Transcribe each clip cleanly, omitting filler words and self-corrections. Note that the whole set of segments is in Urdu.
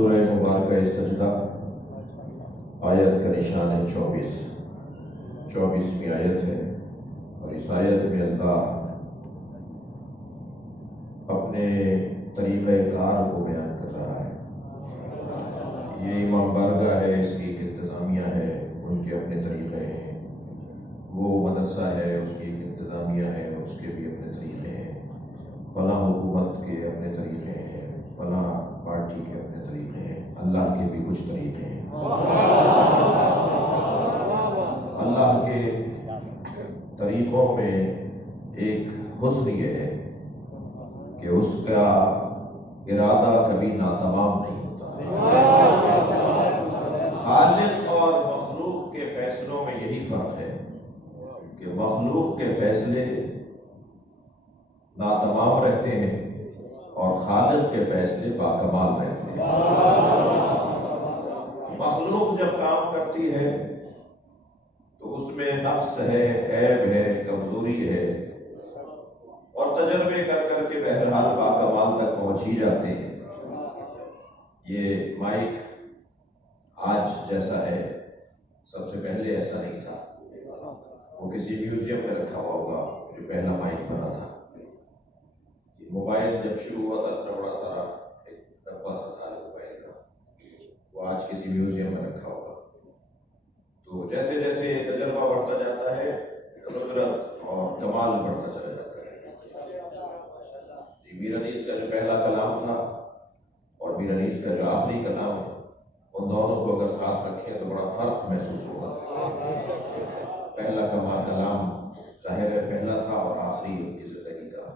سورہ مبارکہ سجدہ آیت کا نشان ہے 24ویں آیت ہے، اور اس آیت میں اللہ اپنے طریقہ کار کو بیان کر رہا ہے۔ یہ امام بارگاہ ہے، اس کی ایک انتظامیہ ہے، ان کے اپنے طریقے ہیں۔ وہ مدرسہ ہے، اس کی ایک انتظامیہ ہے، اس کے بھی اپنے طریقے ہیں۔ فلاں حکومت کے اپنے طریقے ہیں، فلاں پارٹی کے اپنے طریقے ہیں، اللہ کے بھی کچھ طریقے ہیں۔ اللہ کے طریقوں میں ایک حسن یہ ہے کہ اس کا ارادہ کبھی ناتمام نہیں ہوتا۔ خالق اور مخلوق کے فیصلوں میں یہی فرق ہے کہ مخلوق کے فیصلے ناتمام رہتے ہیں اور خالق کے فیصلے باکمال رہتے ہیں۔ مخلوق جب کام کرتی ہے تو اس میں نقص ہے، عیب ہے، کمزوری ہے، اور تجربے کر کر کے بہرحال باکمال تک پہنچ ہی جاتے ہیں۔ یہ مائک آج جیسا ہے سب سے پہلے ایسا نہیں تھا۔ وہ کسی میوزیم میں رکھا ہوا ہوگا جو پہلا مائک بنا تھا۔ موبائل جب شروع ہوا تھا اتنا بڑا سارا ایک ڈبہ سا تھا موبائل کا، وہ آج کسی میوزیم میں رکھا ہوگا۔ تو جیسے جیسے تجربہ بڑھتا جاتا ہے، قدرت اور کمال بڑھتا چلا جاتا ہے۔ میر انیس کا جو پہلا کلام تھا اور میر انیس کا جو آخری کلام، ان دونوں کو اگر ساتھ رکھیں تو بڑا فرق محسوس ہوگا۔ پہلا کلام ظاہر ہے پہلا تھا اور آخری ان کی زندگی کا۔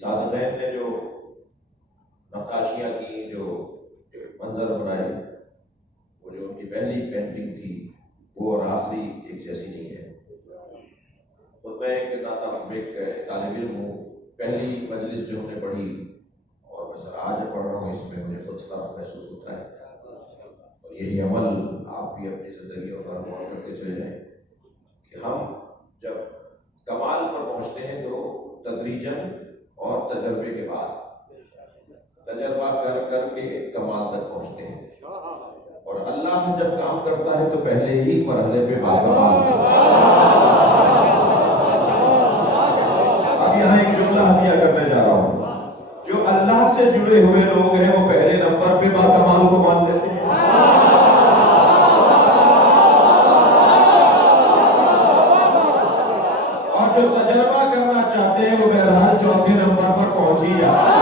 سعادتین نے جو نقاشیاں کی، جو منظر بنائے، وہ جو ان کی پہلی پینٹنگ تھی وہ اور آخری ایک جیسی نہیں ہے۔ خود میں ایک طالب علم ہوں، پہلی مجلس جو ہم نے پڑھی اور میں سر آج پڑھ رہا ہوں، اس میں مجھے خود فرق محسوس ہوتا ہے۔ اور یہی عمل آپ بھی اپنی زندگیوں پر غور کرتے چلے جائیں کہ ہم جب کمال پر پہنچتے ہیں تو تدریجاً اور تجربے کے بعد، تجربہ کر کر کے کمال تک پہنچتے ہیں، اور اللہ جب کام کرتا ہے تو پہلے ہی مرحلے پہ باکمال۔ اب یہاں ایک جملہ ہدیہ کرنے جا رہا ہوں، جو اللہ سے جڑے ہوئے لوگ ہیں وہ پہلے نمبر پہ باکمال کو مان لیتے ہیں، اور جو تجربہ کرنا چاہتے ہیں وہ بہرحال چوتھے نمبر پر پہنچ ہی جاتے ہیں۔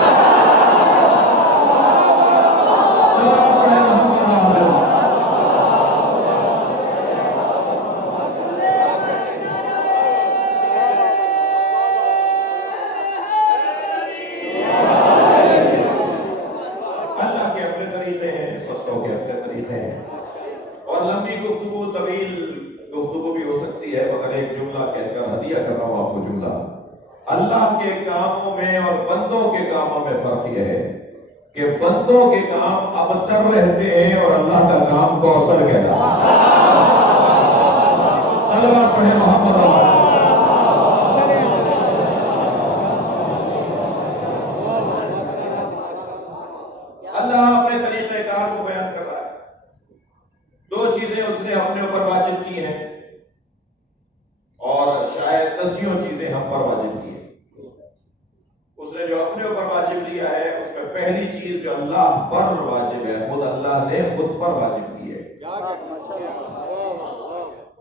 اللہ کے کاموں میں اور بندوں کے کاموں میں فرق یہ ہے کہ بندوں کے کام ابتر رہتے ہیں اور اللہ کا کام کوثر کہتا ہے۔ صلوات پڑھیں محمد اللہ اپنے طریقہ کار کو بیان کر رہا ہے۔ دو چیزیں اس نے اپنے اوپر واجب کی ہیں اور شاید دسیوں چیزیں ہم پر واجب کی ہیں۔ اس نے جو اپنے اوپر واجب لیا ہے اس میں پہلی چیز جو اللہ پر واجب ہے، خود اللہ نے خود پر واجب کی ہے،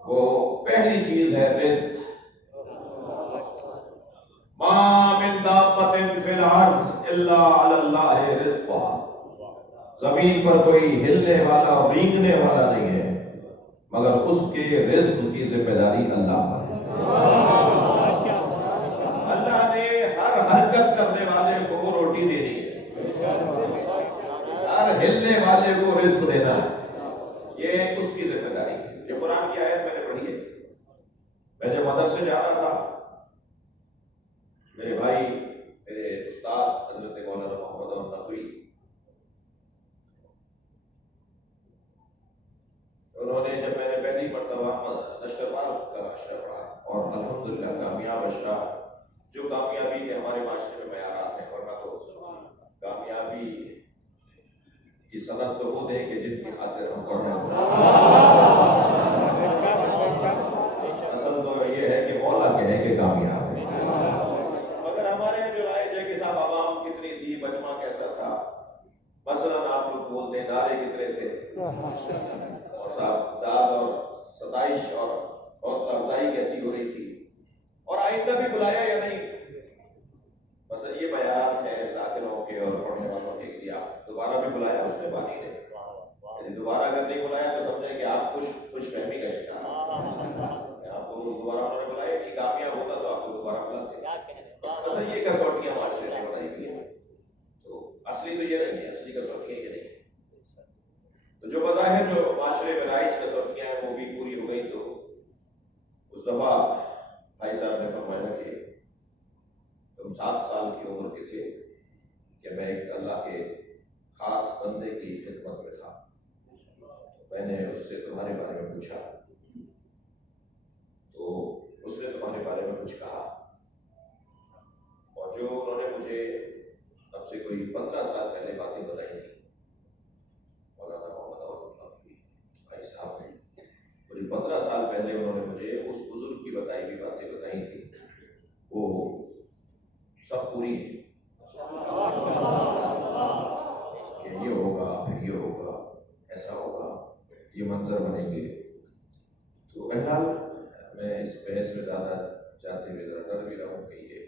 وہ پہلی چیز ہے رزق۔ ما من دابۃ فی الارض الا علی اللہ رزقها، زمین پر کوئی ہلنے والا اور رینگنے والا نہیں ہے مگر اس کے رزق کی ذمہ داری اللہ پر ہے۔ اللہ نے ہر حرکت کرنے والے کو روٹی دینی ہے، ہر ہلنے والے کو رزق دینا ہے، یہ اس کی ذمہ داری ہے۔ یہ قرآن کی آیت میں نے پڑھی ہے۔ میں جب مدرسے جا رہا تھا، میرے بھائی، میرے استاد حضرت مولانا محمد اور نقوی، انہوں نے جب میں نے پہلی مرتبہ نشر فارغ کا اشرا پڑھا اور الحمدللہ کامیاب اشرا، جو کامیابی کے ہمارے معاشرے میں معیارات ہیں، ورنہ تو کامیابی یہ سند تو وہ دیں کہ جن کی خاطر ہم پڑھ رہے ہیں. اصل تو یہ ہے کہ مولا کہے کہ کامیاب ہے. مگر ہمارے جو رائج ہے کہ صاحب عوام کتنی تھی، مجمع کیسا تھا، مثلاً آپ لوگ بولتے ہیں نعرے کتنے تھے، اور صاحب داد اور ستائش اور حوصلہ افزائی کیسی ہو رہی تھی، اور آئندہ بھی بلایا یا نہیں. بس یہ بیانات ہیں ذاکروں کے اور پڑھنے والوں کے لیے. آپ دوبارہ بھی بلایا اس نے بانی نے، یعنی دوبارہ اگر نہیں بلایا تو سمجھیں کہ آپ خوش فہمی کا شکار ہیں. آپ کو دوبارہ انہوں نے بلایا کہ کامیاب ہوتا تو آپ کو دوبارہ بلاتے. بس یہ کسوٹیاں معاشرے میں بنائی ہوئی ہیں. تو اصلی تو یہ نہیں ہے، اصلی کسوٹیاں یہ نہیں. تو جو بظاہر جو معاشرے میں رائج کسوٹیاں ہیں وہ بھی پوری ہو گئی. تو اس دفعہ بھائی صاحب نے فرمایا کہ تم 7 سال کی عمر کے تھے کہ میں ایک اللہ کے خاص بندے کی خدمت میں تھا. میں نے اس سے تمہارے بارے میں پوچھا تو اس نے تمہارے بارے میں کچھ کہا، اور جو انہوں نے مجھے اب سے کوئی 15 سال پہلے باتیں بتائی تھی، مولانا محمد عبداللہ بھائی صاحب نے مجھے 15 سال پہلے انہوں نے مجھے اس بزرگ کی بتائی ہوئی باتیں بتائی تھی، وہ سب پوری ہیں. کہ یہ ہوگا، پھر یہ ہوگا، ایسا ہوگا، یہ منظر بنیں گے. تو بہرحال میں اس بحث میں زیادہ جاتے ہوئے ذرا ڈر بھی رہا ہوں کہ یہ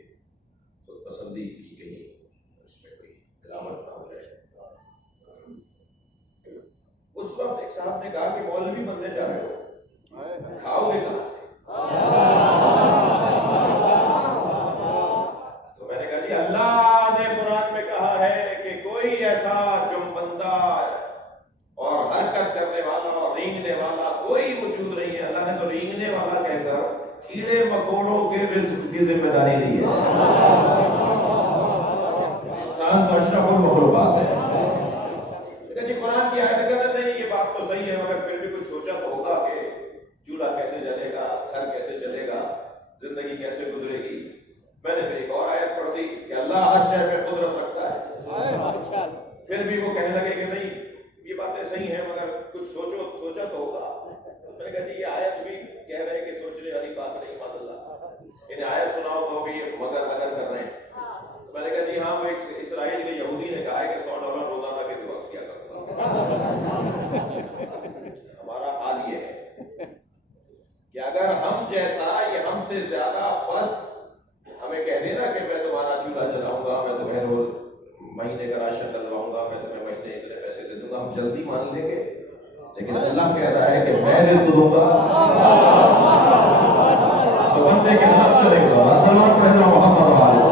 خود پسندی کی کہیں اس میں کوئی ملاوٹ نہ ہو جائے. اس وقت ایک صاحب نے کہا کہ مولوی بننے جا رہے ہو، کھاؤ گے کہاں سے؟ تو میں نے کہا جی اللہ نے قرآن میں کہا ہے کہ کوئی ایسا جم بندہ اور حرکت کرنے والا اور رینگنے والا کوئی وجود نہیں ہے. اللہ نے تو رینگنے والا کہہ کر کیڑے مکوڑوں کے رزق کی ذمہ داری دی ہے. انسان تو اشرف المخلوقات ہے. جی قرآن کی آیت کہتے نہیں یہ بات تو صحیح ہے، مگر پھر بھی کچھ سوچا تو ہوگا کہ چولہا کیسے جلے گا، گھر کیسے چلے گا، زندگی کیسے گزرے گی. میں نے پھر ایک اور آیت پڑھ دی کہ اللہ ہر شے پہ قدرت رکھتا ہے. پھر بھی وہ کہنے لگے کہ نہیں یہ باتیں صحیح ہیں مگر کچھ سوچا تو ہوگا. میں نے کہا جی یہ آیت بھی کہہ رہے ہیں کہ سوچنے والی بات نہیں، معاذ اللہ انہیں آیت سناؤ تو بھی یہ مگر اگر کر رہے ہیں. تو میں نے کہا جی ہاں وہ ایک اسرائیل کے یہودی نے کہا ہے کہ $100 روزانہ کی دعا کیا کرتا. ہمارا حال یہ ہے کہ اگر ہم جیسا یہ ہم سے زیادہ پست ہمیں کہہ دینا کہ میں تمہارا چولہا جلاؤں گا، میں تمہیں روز مہینے کا راشن ڈلواؤں گا، میں تمہیں مہینے اتنے پیسے دے دوں گا، ہم جلدی مان لیں گے. لیکن اللہ کہہ رہا ہے کہ میں رزق دوں گا تو بندے کے ساتھ چلے گا. صلوات پڑھنا محمد وعلیہ.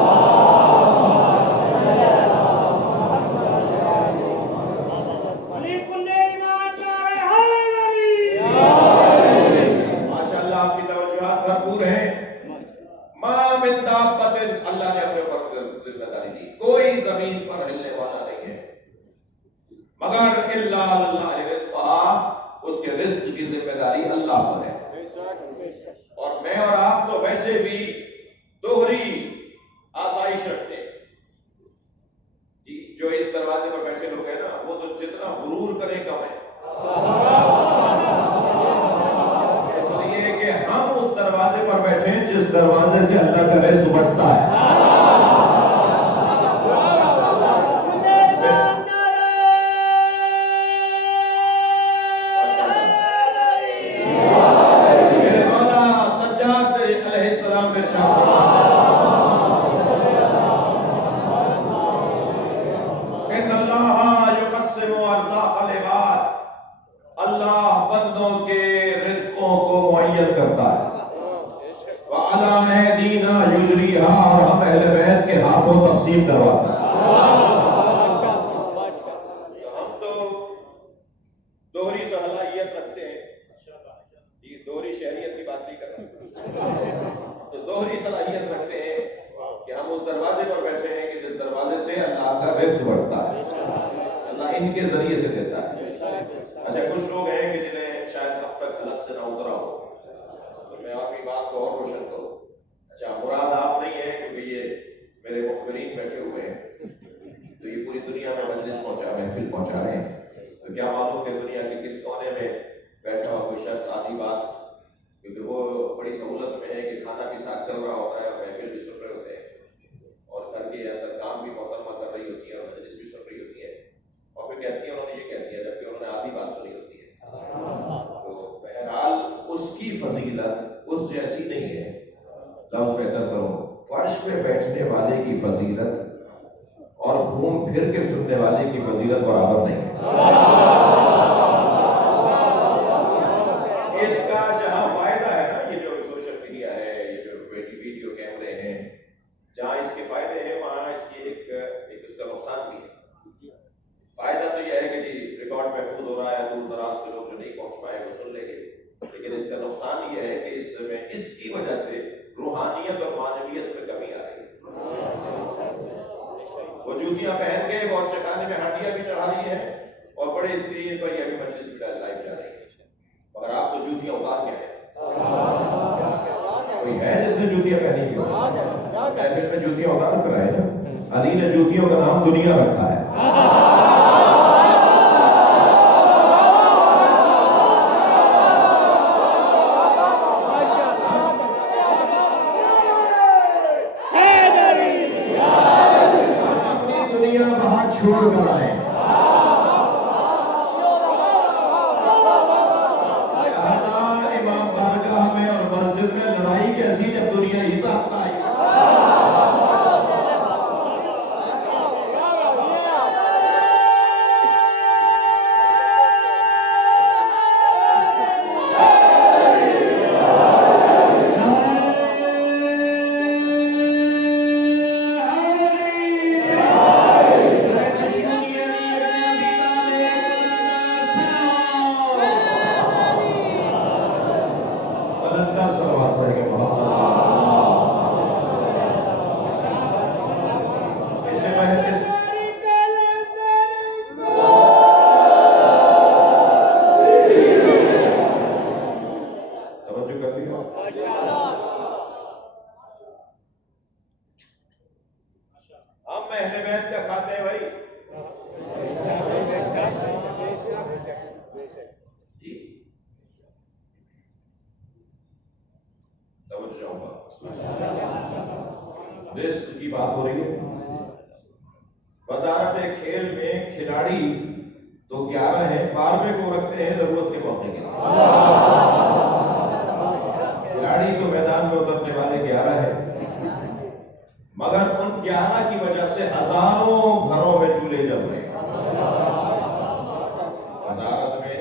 ماشاء اللہ آپ کی توجہات بھرپور ہیں. اللہ نے اپنے اوپر ذمہ داری دی، کوئی زمین پر ہلنے والا نہیں ہے مگر الا اللہ رزقہ، اس کے رزق کی ذمہ داری اللہ پر ہے. اور میں اور آپ تو ویسے بھی دوہری آسائش رکھتے ہیں. جو اس دروازے پر بیٹھے لوگ ہیں نا وہ تو جتنا غرور کریں کم ہے. اس لیے کہ ہم اس دروازے پر بیٹھے ہیں جس دروازے سے اللہ کا رزق بڑھتا ہے. تقسیم کرواتا ہے. ہم تو دوہری صلاحیت رکھتے ہیں، یہ دوہری شہریت کی بات نہیں کر رہے، تو دوہری صلاحیت رکھتے ہیں کہ ہم اس دروازے پر بیٹھے ہیں کہ جس دروازے سے اللہ کا رزق بڑھتا ہے، اللہ ان کے ذریعے سے دیتا ہے. اچھا کچھ لوگ ہیں کہ جنہیں شاید اب تک الگ سے نہ اترا ہو، تو میں آپ کی بات کو اور روشن کروں. اچھا مراد آپ نہیں ہے کیونکہ یہ میرے مخبرین بیٹھے ہوئے ہیں تو یہ پوری دنیا میں مجلس پہنچا، محفل پہنچا رہے ہیں. خانے میں بیٹھا ہوا کوئی شخص آدھی بات، کیونکہ وہ بڑی سہولت میں ہے کہ کھانا بھی ساتھ چل رہا ہوتا ہے اور محفل بھی سن رہے ہوتے ہیں، اور گھر کے اندر کام بھی محترمہ کر رہی ہوتی ہے اور مجلس بھی سن رہی ہوتی ہے، اور پھر کہتی ہے انہوں نے یہ کہہ دیا جبکہ انہوں نے آدھی بات سنی ہوتی ہے۔ تو بہرحال اس کی فضیلت اس جیسی نہیں ہے، لفظ بہتر کرو، فرش پہ بیٹھنے والے کی فضیلت اور گھوم پھر کے سننے والے کی فضیلت برابر نہیں ہے۔ اس کا جہاں فائدہ ہے نا، یہ جو سوشل میڈیا ہے، یہ جو ویڈیو کیمرے ہیں، جہاں اس کے فائدے ہیں وہاں اس کی ایک اس کا نقصان بھی ہے۔ فائدہ تو یہ ہے کہ جی ریکارڈ محفوظ ہو رہا ہے، دور دراز کے لوگ جو نہیں پہنچ پائے وہ سن لیں گے، لیکن اس کا نقصان یہ ہے کہ اس کی وجہ سے روحانیت اور معنویت میں کمی آ رہی ہے۔ وہ جوتیاں پہن کے اور چکانے میں ہڈیاں بھی چڑھا رہی ہے اور بڑے اسکرین پر یہ بھی مجلس بھی لائیو جا رہی ہے، مگر آپ تو جوتیاں اتار کے ہیں۔ کوئی ہے جس نے جوتیاں پہنی کی؟ محفل میں جوتیاں اتار کر آئے نا، علی نے جوتیوں کا نام دنیا رکھا ہے۔ دنیا باہر چھوڑ کر آئے، امام بارگاہ میں اور مسجد میں لڑائی کیسی جب دنیا ہی ساتھ آئی۔ رزق کی بات ہو رہی ہے۔ وزارت کھیل میں کھلاڑی تو 11 ہیں، 12ویں کو رکھتے ہیں ضرورت کے موقع کے۔ کھلاڑی تو میدان میں اترنے والے 11 ہیں، مگر ان 11 کی وجہ سے ہزاروں گھروں میں چولہے جل رہے ہیں۔ وزارت میں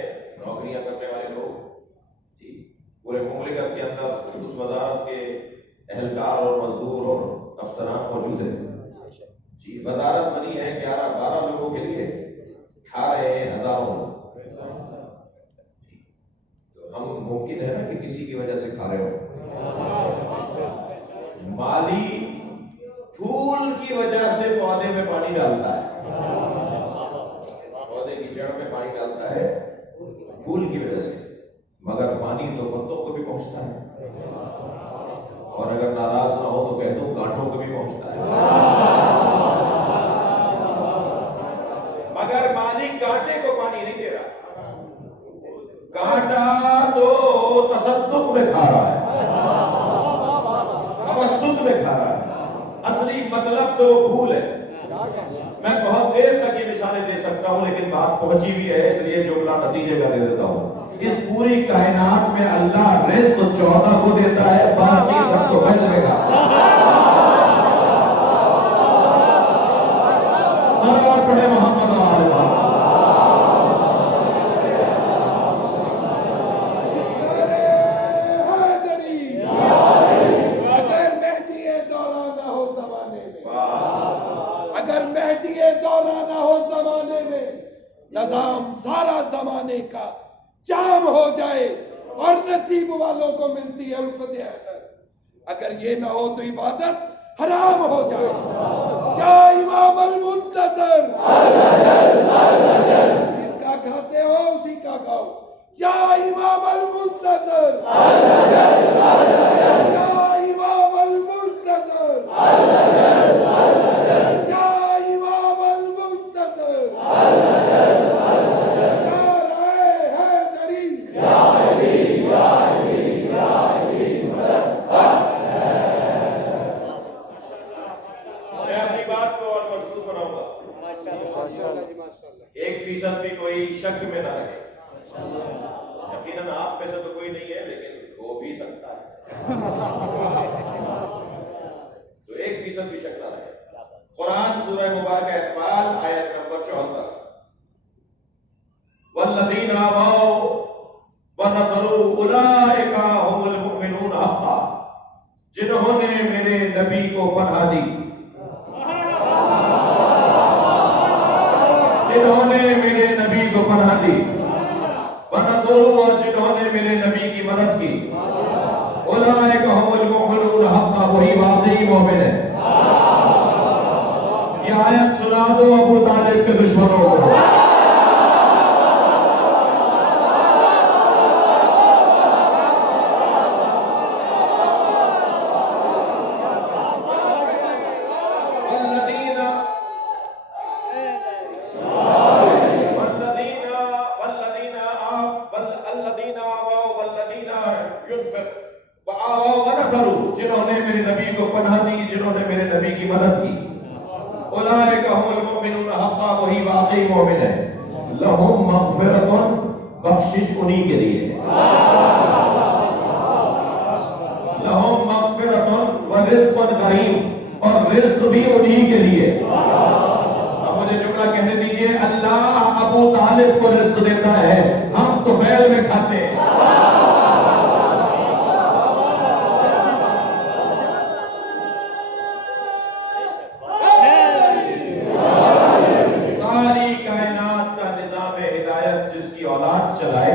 نوکریاں کرنے والے لوگ پورے مملکت کے اندر اس وزارت کے اہلکار اور مزدور اور افسران موجود ہیں جی، وزارت بنی ہے 11-12 لوگوں کے لیے، کھا رہے ہیں ہزاروں لوگ۔ تو ہم ممکن ہے نا کہ کسی کی وجہ سے کھا رہے ہو۔ مالی پھول کی وجہ سے پودے میں پانی ڈالتا ہے، پودے کی جڑ میں پانی ڈالتا ہے پھول کی وجہ سے، مگر پانی تو پتوں کو بھی پہنچتا ہے، اور اگر ناراض نہ ہو تو کہہ دوں کانٹوں کو بھی پہنچتا ہے، مگر مالک کانٹے کو پانی نہیں دے رہا، کانٹا تو تصدق میں کھا رہا ہے، توسط میں کھا رہا ہے، اصلی مطلب تو پھول ہے۔ میں بہت دیر تک یہ مثالیں دے سکتا ہوں لیکن بات پہنچی بھی ہے، اس لیے جملہ نتیجے کا دے دیتا ہوں۔ اس پوری کائنات میں اللہ رزق 14 کو دیتا ہے، باقی سب کو فیض میں کھاتا ہے۔ اور پڑھے محمد آل محمد۔ نظام سارا زمانے کا جام ہو جائے اور نصیب والوں کو ملتی ہے الفت حیدر، اگر یہ نہ ہو تو عبادت حرام ہو جائے۔ یا امام المنتظر، جس کا کھاتے ہو اسی کا کھاؤ۔ یا امام المنتظر، یا امام المنتظر، یا امام المنتظر، یا رائے حیدر 1% بھی کوئی شک میں نہ رہے. یقیناً آپ میں سے تو کوئی نہیں ہے لیکن ہو بھی سکتا ہے. تو 1% بھی شک نہ رہے. قرآن سورہ مبارکہ انفال آیت نمبر 74. والذین آووا ونصروا اولئک هم المؤمنون حقا. جنہوں نے میرے نبی کو پناہ دی، جنہوں نے میرے نبی کو پناہ دی، ونصروا اور جنہوں نے میرے نبی کی مدد کی، اولئک هم المؤمنون حقا، وہی واقعی مومن ہے. یہ آیت سنا دو ابو طالب کے دشمنوں کو. جنہوں نے میرے نبی کو پناہ دی، جنہوں نے میرے نبی کی مدد کی، اولئک هم المؤمنون حقا، وہی واقعی مومن ہے. لہم مغفرۃ، بخشش انہی کے لیے. لہم مغفرۃ ورزق کریم، اور رزق بھی انہی کے لیے. اب مجھے جملہ کہنے دیجئے، اللہ ابو طالب کو رزق دیتا ہے، ہم طفیل میں کھاتے ہیں. چلائے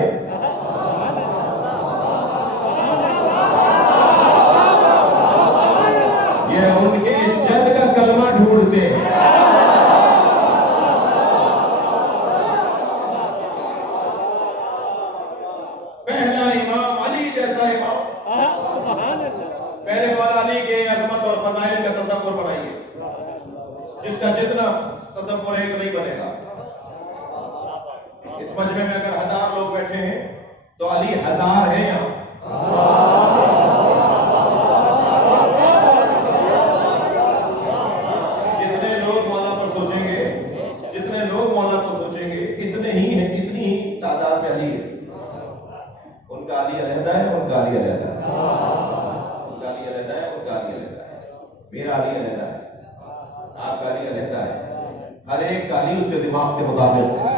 یہ ان کے جد کا کلمہ ڈھونڈتے ہیں. پہلا امام علی جیسا امام. پہلے مولا علی کے عظمت اور فضائل کا تصور بنائیے، جس کا جتنا تصور ایک نہیں بنے گا. اس مجمع میں اگر 1000 لوگ بیٹھے ہیں تو علی 1000 ہے یہاں. جتنے لوگ مولا پر سوچیں گے، جتنے لوگ مولا پر سوچیں گے، اتنے ہی ہیں، اتنی ہی تعداد میں علی ہے. ان کا علی علیحدہ ہے، ان کا علی علیحدہ ہے. ان کا علی علیحدہ ہے، ان کا علی علیحدہ ہے. میرا علی علیحدہ ہے، آپ کا علی علیحدہ ہے. ہر ایک کا علی اس کے دماغ کے مطابق ہے.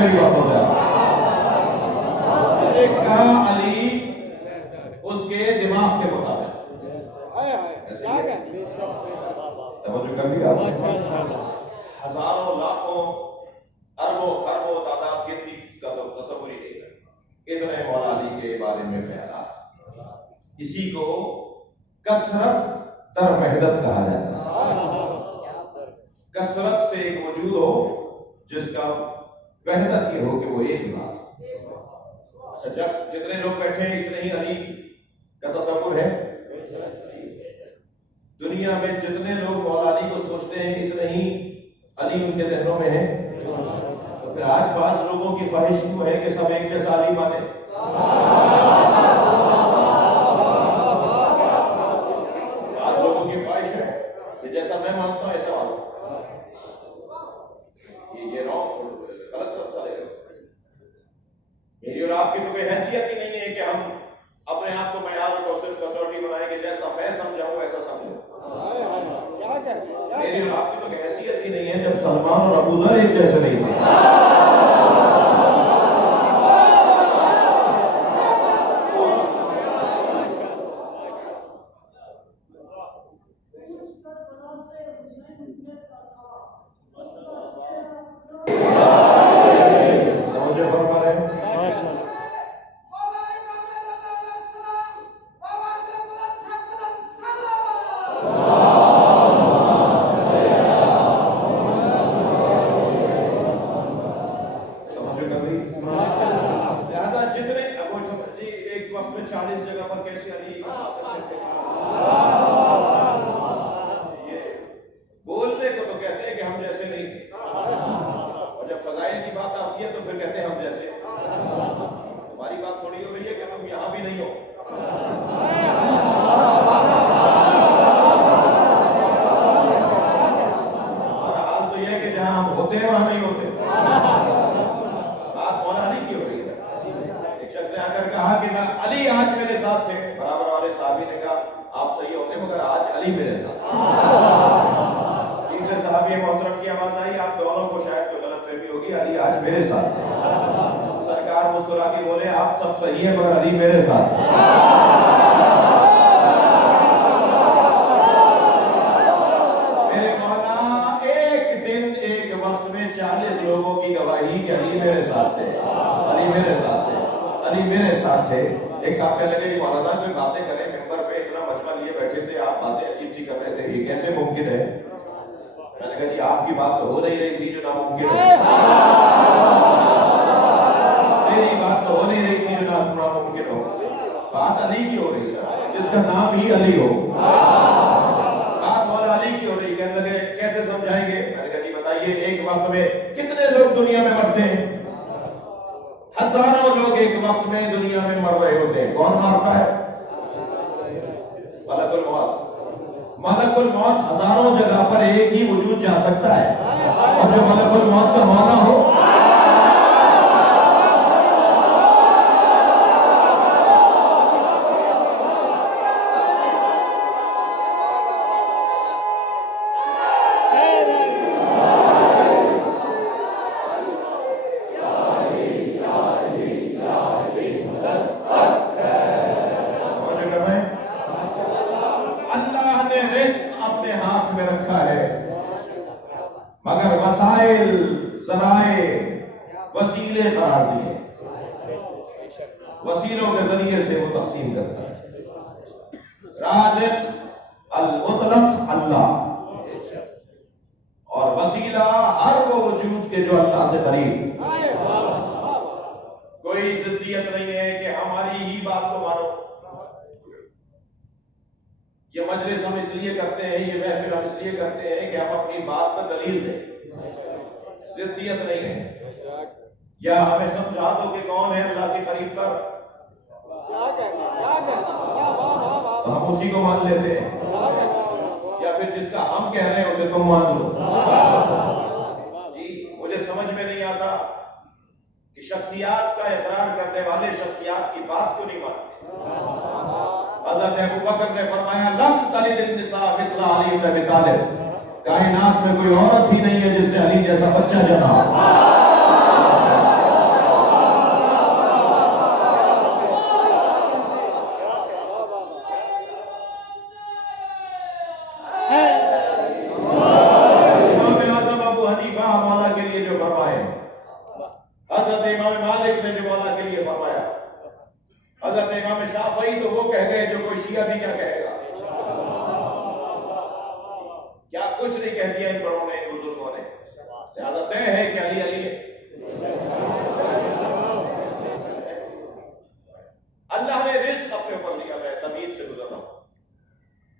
میری بات ہو جائے، ایک کا علی اس کے دماغ کے مطابق. توجہ کر لیا. ہزاروں لاکھوں اربوں خربوں تعداد گنتی کا تو تصور ہی نہیں ہے. اتنے مولا علی کے بارے میں خیالات. اسی کو کثرت در وحدت کہا جاتا ہے. کثرت سے ایک وجود ہو جس کا وحدت یہ ہو کہ وہ ایک ذات. اچھا، جب جتنے لوگ بیٹھے ہیں اتنے ہی علی کا تصور ہے. دنیا میں جتنے لوگ مولا علی کو سوچتے ہیں اتنے ہی علی ان کے ذہنوں میں ہے. تو پھر آج بعض لوگوں کی خواہش کیوں ہے کہ سب ایک جیسا علی مانے؟ بعض لوگوں کی خواہش ہے کہ جیسا میں مانتا ہوں ایسا مانتا ہوں. یہ غلط رستہ لے گا. میری اور آپ کی تو کوئی حیثیت ہی نہیں ہے کہ ہم اپنے آپ کو معیار اور کسوٹی بنائیں کہ جیسا میں سمجھاؤں ایسا سمجھوں. میری اور آپ کی تو کوئی حیثیت ہی نہیں ہے جب سلمان اور ابو ذر ایک جیسے نہیں تھے. ساتھ تھے. برابر والے صحابی نے کہا آپ صحیح ہوں گے مگر آج علی میرے ساتھ. تیسرے صحابی محترم کی آواز آئی آپ دونوں کو شاید کوئی غلط فہمی ہوگی, علی آج میرے ساتھ تھے. سرکار مسکرا کے بولے آپ سب صحیح ہیں مگر علی میرے ساتھ. میرے مولا ایک دن ایک وقت میں 40 لوگوں کی گواہی کہ علی میرے ساتھ تھے, علی میرے ساتھ تھے, علی میرے ساتھ تھے. ایک صاحب کہنے لگے کہ مولانا کوئی باتیں کریں, ممبر پہ اتنا مجمع لیے بیٹھے تھے, آپ باتیں عجیب سی کر رہے تھے, یہ کیسے ممکن ہے؟ میں نے کہا جی آپ کی بات تو ہو نہیں رہی تھی جو ناممکن ہے, میری بات تو ہو نہیں رہی تھی جو ناممکن ہو. بات علی کی ہو رہی ہے جس کا نام ہی علی ہو, بات مولا علی کی ہو رہی. کہنے لگے کیسے سمجھائیں گے؟ میں نے کہا جی بتائیے ایک وقت میں کتنے لوگ دنیا میں مرتے ہیں؟ ہزاروں لوگ ایک وقت میں دنیا میں مر رہے ہوتے ہیں. کون مارتا ہے؟ ملک الموت. ملک الموت ہزاروں جگہ پر ایک ہی وجود جا سکتا ہے, اور جو ملک الموت کا مولا ہو مگر وسائل ذرائع وسیلے قرار دیے, وسیلوں کے ذریعے سے وہ تقسیم کرتا ہے. رازق المطلق اللہ, اور وسیلہ ہر وہ وجود کے جو اللہ سے قریب. کوئی ضدیت نہیں ہے کہ ہماری ہی بات کو مانو, یہ مجلس ہم اس لیے کرتے ہیں, یہ محفل ہم اس لیے کرتے ہیں کہ ہم اپنی بات پر دلیل دیں. ضدیت نہیں ہے. یا ہمیں سمجھا دو کہ کون ہے اللہ کے قریب پر, تو ہم اسی کو مان لیتے ہیں, یا پھر جس کا ہم کہہ رہے ہیں اسے تم مان لو. جی مجھے سمجھ میں نہیں آتا کہ شخصیات کا اقرار کرنے والے شخصیات کی بات کو نہیں مانتے. حضرت ابوبکر نے فرمایا لم تلد النساء مثل علی بن ابی طالب, کائنات میں کوئی عورت ہی نہیں ہے جس نے علی جیسا بچہ جنا. امام اعظم ابو حنیفہ مولا کے لیے جو فرمائے, حضرت امام مالک نے جو مولا کے لیے فرمایا, حضرت امام شافعی تو وہ کہہ گئے جو کوئی شیعہ بھی کیا کہے گا. کیا کچھ نہیں کہہ دیا ان بڑوں نے, ان بزرگوں نے. لہذا طے ہے کہ علی علی ہے. اللہ نے رزق اپنے اوپر لیا. میں تمہید سے گزر رہا ہوں.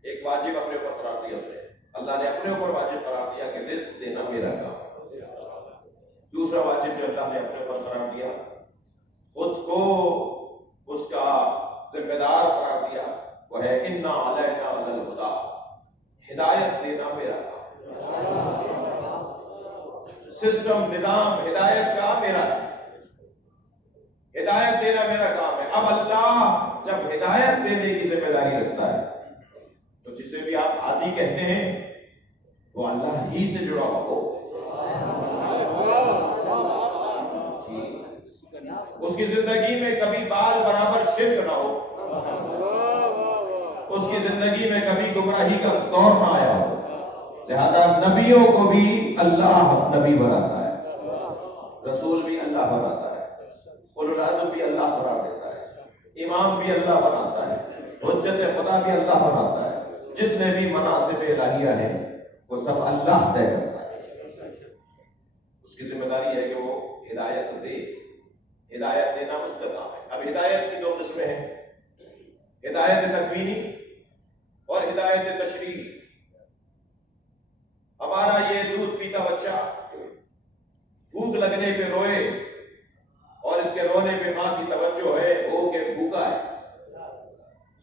ایک واجب اپنے اوپر قرار دیا اس نے, اللہ نے اپنے اوپر واجب قرار دیا کہ رزق دینا میرا کام. دوسرا واجب جو اللہ نے اپنے اوپر قرار دیا, خود کو اس کا ذمہ دار قرار دیا, وہ ہے انا علینا للہدی, ہدایت دینا میرا کام. سسٹم نظام ہدایت کا میرا ہے, ہدایت دینا میرا کام ہے. اب اللہ جب ہدایت دینے کی ذمہ داری رکھتا ہے تو جسے بھی آپ ہادی کہتے ہیں وہ اللہ ہی سے جڑا ہوا ہو. اس کی زندگی میں کبھی بال برابر شرک نہ ہو, اس کی زندگی میں کبھی گمراہی کا دور نہ آیا ہو. لہذا نبیوں کو بھی اللہ نبی بناتا ہے, رسول بھی اللہ بناتا ہے, اولو العزم بھی اللہ قرار دیتا ہے, امام بھی اللہ بناتا ہے, حجت خدا بھی اللہ بناتا ہے. جتنے بھی مناصب الہیہ ہیں وہ سب اللہ طے کرتا ہے. اس کی ذمہ داری ہے کہ وہ ہدایت دے. ہدایت دینا اس کا کام ہے. اب ہدایت کی دو قسمیں ہیں, ہدایت تکوینی اور ہدایت تشریعی. ہمارا یہ دودھ پیتا بچہ بھوک لگنے پہ روئے اور اس کے رونے پہ ماں کی توجہ ہے ہو کہ بھوکا ہے,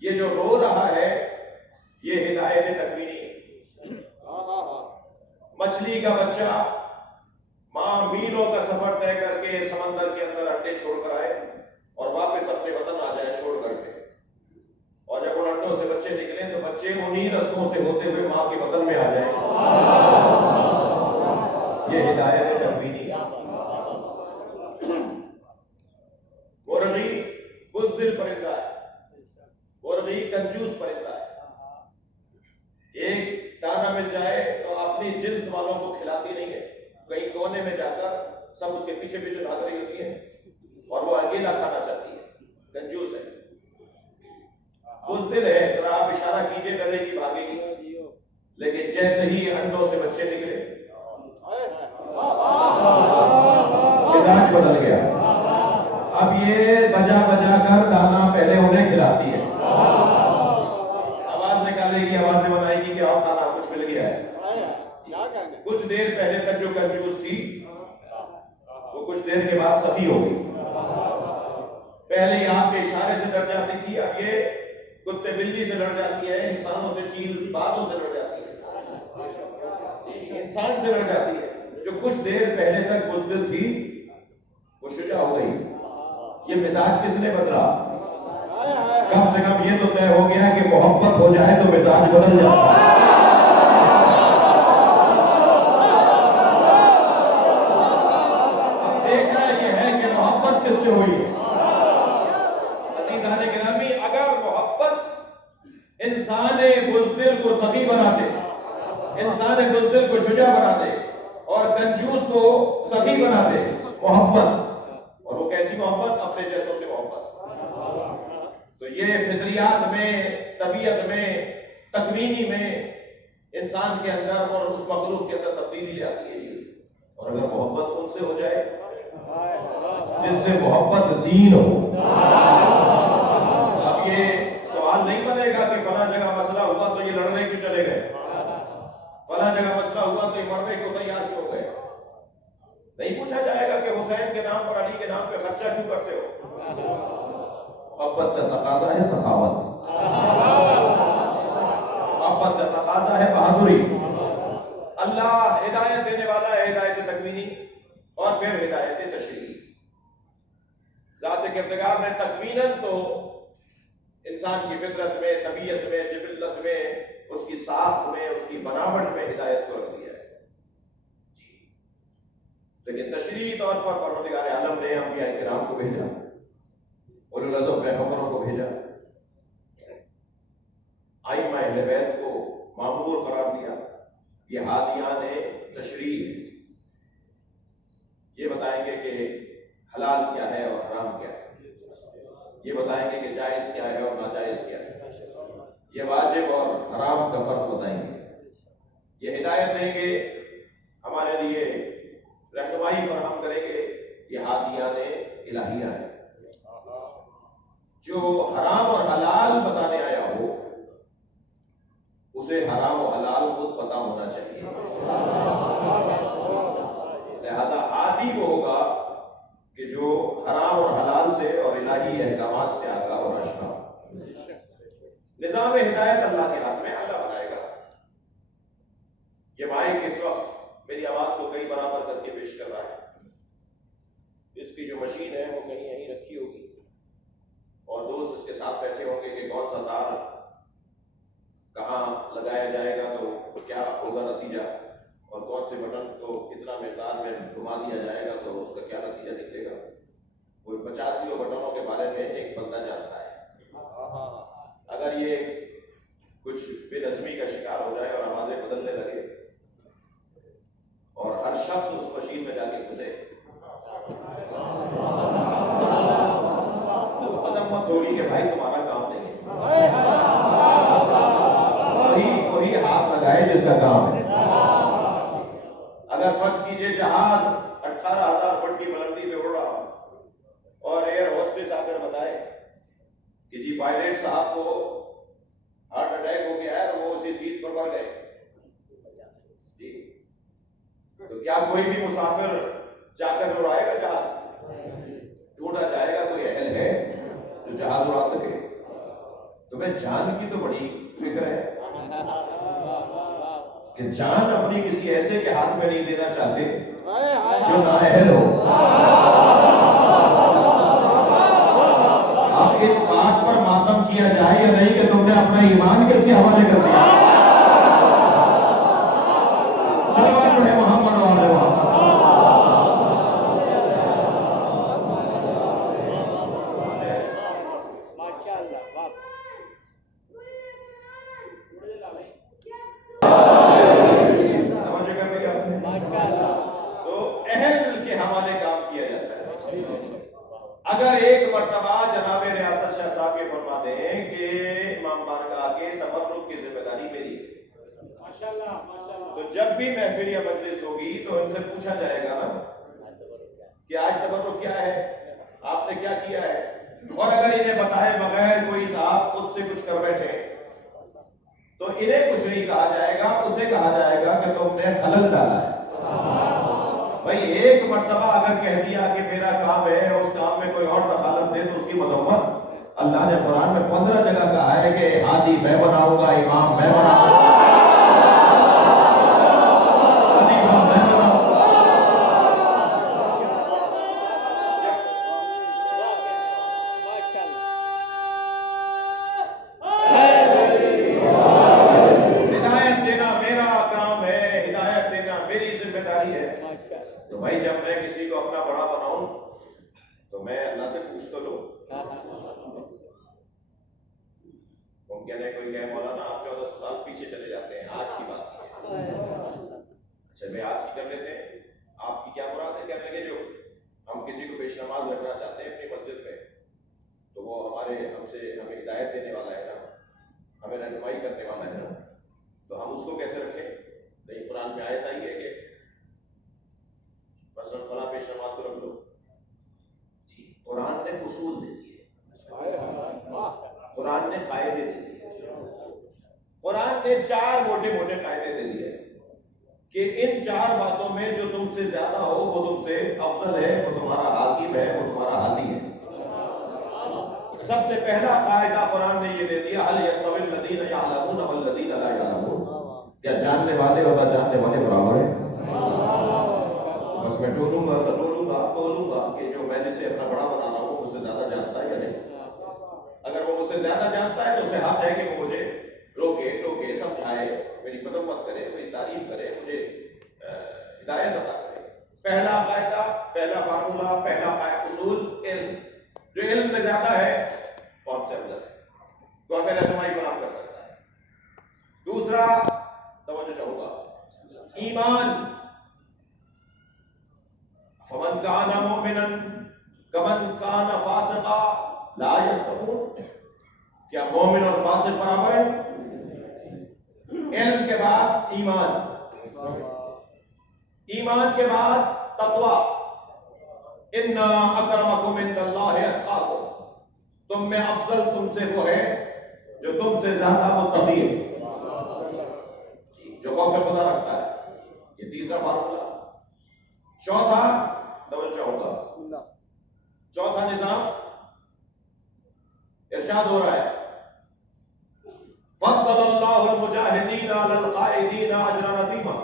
یہ جو رو رہا ہے یہ ہدایت تکوینی ہے. مچھلی کا بچہ ماں میلوں کا سفر طے کر کے سمندر کے اندر انڈے چھوڑ کر آئے اور واپس اپنے وطن آ جائے چھوڑ کر کے, بچے انہی رستوں سے ہوتے ہوئے ماں کے بطن میں آ جائیں. یہ ہدایت تکوینی. مرغی بزدل پرندہ ہے، مرغی کنجوس پرندہ ہے. ایک دانہ مل جائے تو اپنی جنس والوں کو کھلاتی نہیں ہے، کہیں کونے میں جا کر سب اس کے پیچھے پیچھے بھاگ رہی ہوتی ہیں اور وہ اکیلا کھانا چاہتی ہے. کنجوس ہے، بزدل ہے. ذرا آپ اشارہ کیجئے ڈرے گی، بھاگے گی. لیکن جیسے ہی انڈوں سے بچے نکلے مزاج بدل گیا. اب یہ بجا بجا کر دانا پہلے انہیں کھلاتی ہے، آواز نکالے گی، آوازیں بنائے گی کہ اور کھانا کچھ مل گیا ہے. کچھ دیر پہلے تک جو کنجوس تھی وہ کچھ دیر کے بعد سخی ہو گئی. پہلے ہی آپ کے اشارے سے ڈر جاتی تھی، اب یہ کتے بلی سے لڑ جاتی ہے، انسانوں سے، چیل باتوں سے لڑ جاتی ہے، انسان سے لڑ جاتی ہے. جو کچھ دیر پہلے تک بزدل تھی وہ شجاع ہو گئی. یہ مزاج کس نے بدلا؟ کم سے کم یہ تو طے ہو گیا کہ محبت ہو جائے تو مزاج بدل جاتا ہے. اب دیکھنا یہ ہے کہ محبت کس سے ہوئی ہے. عزیزان گرامی، اگر محبت انسان بزدل کو سخی بنا دے، انسان بزدل کو شجاع بنا دے اور کنجوس کو سخی بنا دے، محبت، اور وہ کیسی محبت؟ اپنے جیسوں سے محبت. تو یہ فطریات میں، طبیعت میں، تکوینی میں انسان کے اندر اور اس مخلوق کے اندر تبدیلی آتی ہے. اور اگر محبت ان سے ہو جائے جن سے محبت دین ہو، اب یہ سوال نہیں بنے گا کہ فلاں جگہ مسئلہ ہوا تو یہ لڑنے کیوں چلے گئے، فلاں جگہ مسئلہ ہوا تو یہ مرنے کو تیار کیوں گئے. نہیں پوچھا جائے گا کہ حسین کے نام پر، علی کے نام پہ خرچہ کیوں کرتے ہو. محبت کا تقاضا ہے سخاوت، محبت کا تقاضا ہے بہادری. اللہ ہدایت دینے والا ہے، ہدایت تکوینی اور پھر ہدایت تشریعی. ذات کردگار نے تکویناً تو انسان کی فطرت میں، طبیعت میں، جبلت میں، اس کی ساخت میں، اس کی بناوٹ میں ہدایت کو رکھ دیا ہے. لیکن تشریعی طور پر پروردگار عالم نے انبیاء کرام کو بھیجا، اولو العزم پیغمبروں کو بھیجا، ائمہ اہل بیت کو مامور قرار دیا. یہ ہادیان تشریع یہ بتائیں گے کہ حلال کیا ہے اور حرام کیا ہے، یہ بتائیں گے کہ جائز کیا ہے اور ناجائز کیا ہے، یہ واجب اور حرام کا فرق بتائیں گے، یہ ہدایت دیں گے، ہمارے لیے رہنمائی فراہم کریں گے. یہ ہادیان الہیہ ہیں. جو حرام اور حلال بتانے آیا ہو اسے حرام و حلال خود پتا ہونا چاہیے. لہذا ہادی وہ ہوگا کہ جو حرام اور حلال سے اور الہی احکامات سے آگاہ اور آشنا. نظام ہدایت اللہ کے ہاتھ میں، اللہ بنائے گا. یہ مائک اس وقت میری آواز کو کئی برابر کر کے پیش کر رہا ہے. اس کی جو مشین ہے وہ کہیں یہیں رکھی ہوگی اور دوست اس کے ساتھ بیٹھے ہوں گے کہ کون سا تار کہاں لگایا جائے گا تو کیا ہوگا نتیجہ، اور کون سے بٹن کو کتنا مقدار میں گھما دیا جائے گا تو اس کا کیا نتیجہ نکلے گا. وہ 50 بٹنوں کے بارے میں ایک بندہ جانتا ہے. اگر یہ کچھ بے نظمی کا شکار ہو جائے اور آوازیں بدلنے لگے اور ہر شخص اس مشین میں جا کے گھسے تو مذمت ہوگی کہ بھائی تمہارا کام نہیں ہے. وہی ہاتھ لگائے جس کا کام ہے. اگر فرض کیجئے جہاز 18,000 فٹ کی بلندی پہ اڑ رہا اور ایئر ہوسٹس آ کر بتائے کہ جی پائلٹ صاحب کو ہارٹ اٹیک ہو گیا ہے اور وہ اسی سیٹ پر مر گئے، جی تو کیا کوئی بھی مسافر جا کر اڑائے گا جہاز؟ ڈھونڈا جائے گا کوئی اہل ہے جو جہاز اڑا سکے. تمہیں جان کی تو بڑی فکر ہے کہ جان اپنی کسی ایسے کے ہاتھ میں نہیں دینا چاہتے جو نااہل ہو. اب اس بات پر ماتم کیا جائے یا نہیں کہ تم نے اپنا ایمان کس کے حوالے کر دیا؟ صلوات پڑھے محمد و آل محمد۔ اگر ایک مرتبہ جناب ریاست شاہ صاحب یہ فرما دیں کہ امام بارگاہ کے تبرک کی ذمہ داری میری ہے، تو جب بھی محفل یا مجلس ہوگی تو ان سے پوچھا جائے گا نا کہ آج تبرک کیا ہے، آپ نے کیا کیا ہے؟ اور اگر انہیں بتائے بغیر کوئی صاحب خود سے کچھ کر بیٹھے تو انہیں کچھ نہیں کہا جائے گا، اسے کہا جائے گا کہ تم نے خلل ڈالا ہے۔ بھائی ایک مرتبہ اگر کہہ دیا کہ میرا کام ہے، اس کام میں کوئی اور دخالت دے تو اس کی مذمت اللہ نے قرآن میں 15 جگہ کہا ہے کہ ہادی میں بناؤں گا، امام میں بناؤں گا، خلیفہ میں بناؤں گا۔ ہدایت دینا میرا کام ہے، ہدایت دینا میری ذمہ داری ہے۔ تو بھائی جب میں کسی کو اپنا بڑا بناؤں تو میں اللہ سے پوچھ تو لوں۔ ممکن ہے کوئی کہے مولانا آپ 1400 سال پیچھے چلے جاتے ہیں، آج کی بات کی ہے۔ اچھا میں آج کی کر لیتے ہیں، آپ کی کیا مراد ہے؟ کہنے لگے جو ہم کسی کو پیش نماز رکھنا چاہتے ہیں اپنی مسجد میں تو وہ ہمیں ہدایت دینے والا ہے نا، ہمیں رہنمائی کرنے والا ہے نا، تو ہم اس کو کیسے رکھیں؟ نہیں قرآن میں آیت آئی ہے کہ مثلا فلاں پیش نماز کو رکھ لو، جی قرآن نے اصول دے دیے، قرآن نے قاعدے دے دیے، قرآن نے 4 موٹے موٹے قاعدے دے دیے کہ ان 4 باتوں میں جو تم سے زیادہ ہو وہ تم سے افضل ہے، وہ تمہارا حاکم ہے، وہ تمہارا ہادی ہے۔ سب سے پہلا قاعدہ قرآن نے یہ دے دیا هل يستوي الذين يعلمون والذين لا يعلمون، کیا جاننے والے اور نہ جاننے والے برابر ہیں؟ بس میں ٹولوں گا کہ جو میں جسے اپنا بڑا بنا رہا ہوں وہ مجھ سے زیادہ جانتا ہے یا نہیں؟ اگر وہ مجھ سے زیادہ جانتا ہے تو اسے حق ہے کہ وہ مجھے روکے سمجھائے، میری مذمت کرے، میری تعریف کرے، مجھے ہدایت عطا کرے۔ پہلا قاعدہ، پہلا فارمولہ، پہلا اصول علم، جو علم میں زیادہ ہے وہ ہم سے افضل ہے، تو ہمیں رہنمائی فراہم کر سکتا ہے۔ دوسرا توجہ چاہوں گا ایمان، فمن کان مؤمنا کمن کان فاسقا لا یستوون، کیا مومن اور فاسق برابر ہیں؟ علم کے بعد ایمان، ایمان کے بعد تقوی، ان اکرمکم عند اللہ اتقاکم، تم میں افضل تم سے وہ ہے جو تم سے زیادہ متقی ہے، جو خوف خدا رکھتا ہے۔ یہ تیسرا فارمولہ۔ چوتھا توجہ ہوگا، چوتھا نظام ارشاد ہو رہا ہے فضل اللہ المجاہدین علی القائدین اجرا عظیما،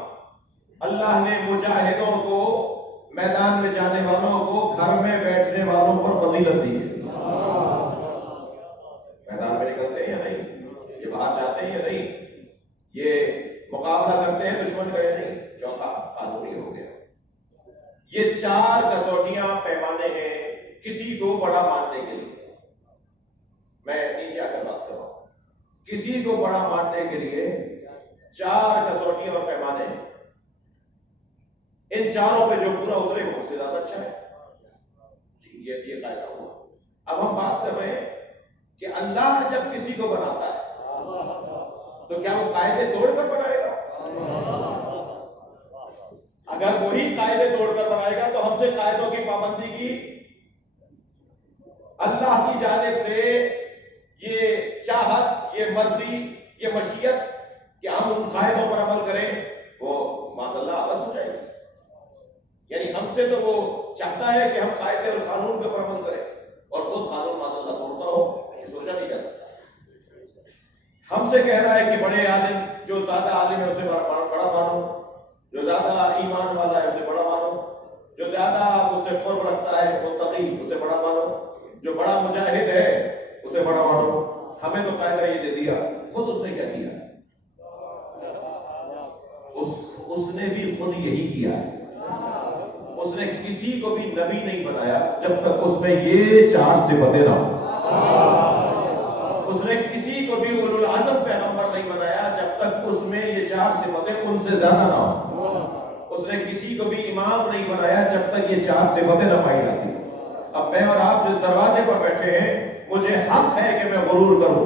اللہ نے مجاہدوں کو، میدان میں جانے والوں کو گھر میں بیٹھنے والوں پر فضیلت دی ہے۔ میدان میں نکلتے ہیں یا نہیں؟ یہ باہر جاتے ہیں یا نہیں؟ یہ مقابلہ کرتے ہیں دشمن کا یا نہیں؟ چوتھا قانونی ہو گیا۔ یہ 4 کسوٹیاں پیمانے ہیں کسی کو بڑا ماننے کے لیے۔ میں نیچے آ کر بات کر رہا ہوں، کسی کو بڑا ماننے کے لیے 4 کسوٹیاں اور پیمانے ہیں، ان 4 پہ جو پورا اترے وہ اس سے زیادہ اچھا ہے۔ یہ قاعدہ ہوا۔ اب ہم بات کر رہے ہیں کہ اللہ جب کسی کو بناتا ہے تو کیا وہ قاعدے توڑ کر بنائے گا؟ اگر وہی قاعدے توڑ کر بنائے گا تو ہم سے قاعدوں کی پابندی کی اللہ کی جانب سے یہ چاہت، یہ مرضی، یہ مشیت کہ ہم ان قاعدوں پر عمل کریں، وہ معاذ اللہ عبث ہو جائے گی۔ یعنی ہم سے تو وہ چاہتا ہے کہ ہم قاعدے اور قانون کے اوپر عمل کریں اور خود قانون معاذ اللہ توڑتا ہو، یہ سوچا نہیں جا سکتا۔ ہم سے کہہ رہا ہے کہ بڑے عالم، جو زیادہ عالم ہے اسے بڑا مانو، جو زیادہ ایمان والا ہے اسے بڑا مانو، جو زیادہ اس سے قرب رکھتا ہے متقی اسے بڑا مانو، جو بڑا مجاہد ہے اسے بڑا مانو۔ ہمیں تو قاعدہ یہ دے دیا. خود اس نے کیا کیا؟ اس نے بھی خود یہی کیا. اس نے کسی کو بھی نبی نہیں بنایا جب تک اس میں یہ 4 صفتیں نہ ہوں. اس نے کسی کو بھی اولو العزم پیغمبر نہیں بنایا جب تک اس میں یہ 4 صفتیں ان سے زیادہ نہ ہوں. اس نے کسی کو بھی امام نہیں بنایا جب تک یہ 4 صفتیں نہ پائی جاتی. اب میں اور آپ جس دروازے پر بیٹھے ہیں مجھے حق ہے کہ میں غرور کروں،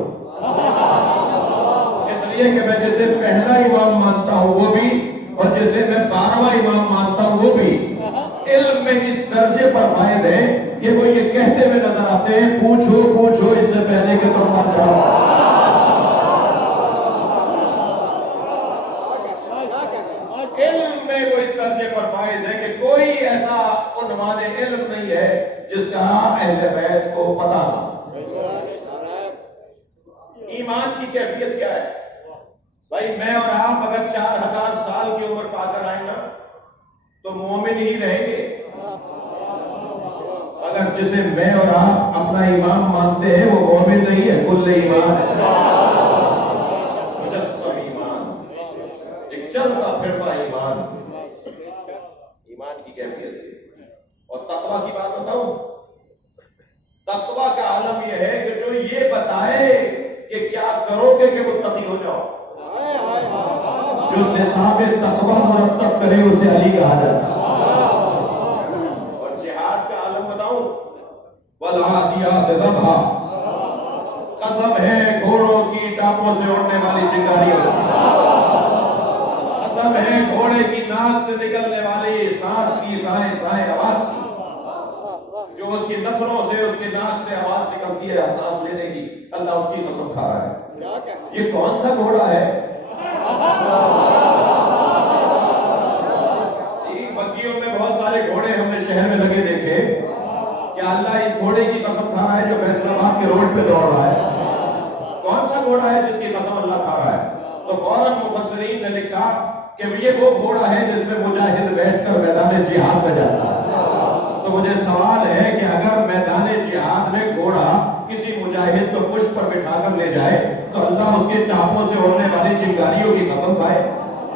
اس لیے کہ میں جسے پہلا امام مانتا ہوں وہ بھی، اور جسے میں 12واں امام مانتا ہوں وہ بھی علم میں اس درجے پر فائز ہے کہ وہ یہ کہتے ہوئے نظر آتے ہیں پوچھو پوچھو اس سے پہلے کہ تم مر جاؤ. علم میں وہ اس درجے پر فائز ہے کہ کوئی ایسا عنوان علم نہیں ہے جس کا اہل بیت کو پتہ نہ. ایمان کی کیفیت کیا ہے بھائی؟ میں اور آپ اگر 4000 سال کی عمر پا کر آئیں نا تو مومن ہی رہیں گے. اگر جسے میں اور آپ اپنا امام مانتے ہیں وہ مومن نہیں ہے، کل ایمان ہے، مجسم ایمان، ایک چلتا پھرتا ایمان. ایمان کی کیفیت ہے. اور تقویٰ کی بات بتاؤں، تقویٰ کا عالم یہ ہے کہ جو یہ بتائے کہ کیا کرو گے کہ متقی ہو جاؤ. جو نصاب تقویٰ مرتب کرے اسے علی کہا جاتا ہے. اور جہاد کا عالم بتاؤں، والعادیات ضبحا، قسم ہے گھوڑوں کی ٹانپوں سے اڑنے والی چنگاریوں، قسم ہے گھوڑے کی ناک سے نکلنے والی سانس کی سائیں سائیں آواز کی، جو اس کی نتھنوں سے اس کی ناک سے آواز نکلتی ہے سانس لینے کی، اللہ اس کی قسم کھا رہا ہے. یہ کون سا گھوڑا ہے؟ بگیوں میں بہت سارے گھوڑے ہم نے شہر میں لگے دیکھے. کیا اللہ اس گھوڑے کی قسم کھا رہا ہے جو فیصل آباد کے روڈ پہ دوڑ رہا ہے؟ کون سا گھوڑا ہے جس کی قسم اللہ کھا رہا ہے؟ تو فوراً مفسرین نے لکھا کہ یہ وہ گھوڑا ہے جس میں مجاہد بیٹھ کر میدان جہاد میں جاتا ہے. تو مجھے سوال ہے کہ اگر میدان جہاد میں گھوڑا کسی مجاہد کو پشت پر بٹھا کر لے جائے تو اللہ اس کے ٹانپوں سے اڑنے والی چنگاریوں کی قسم کھائے،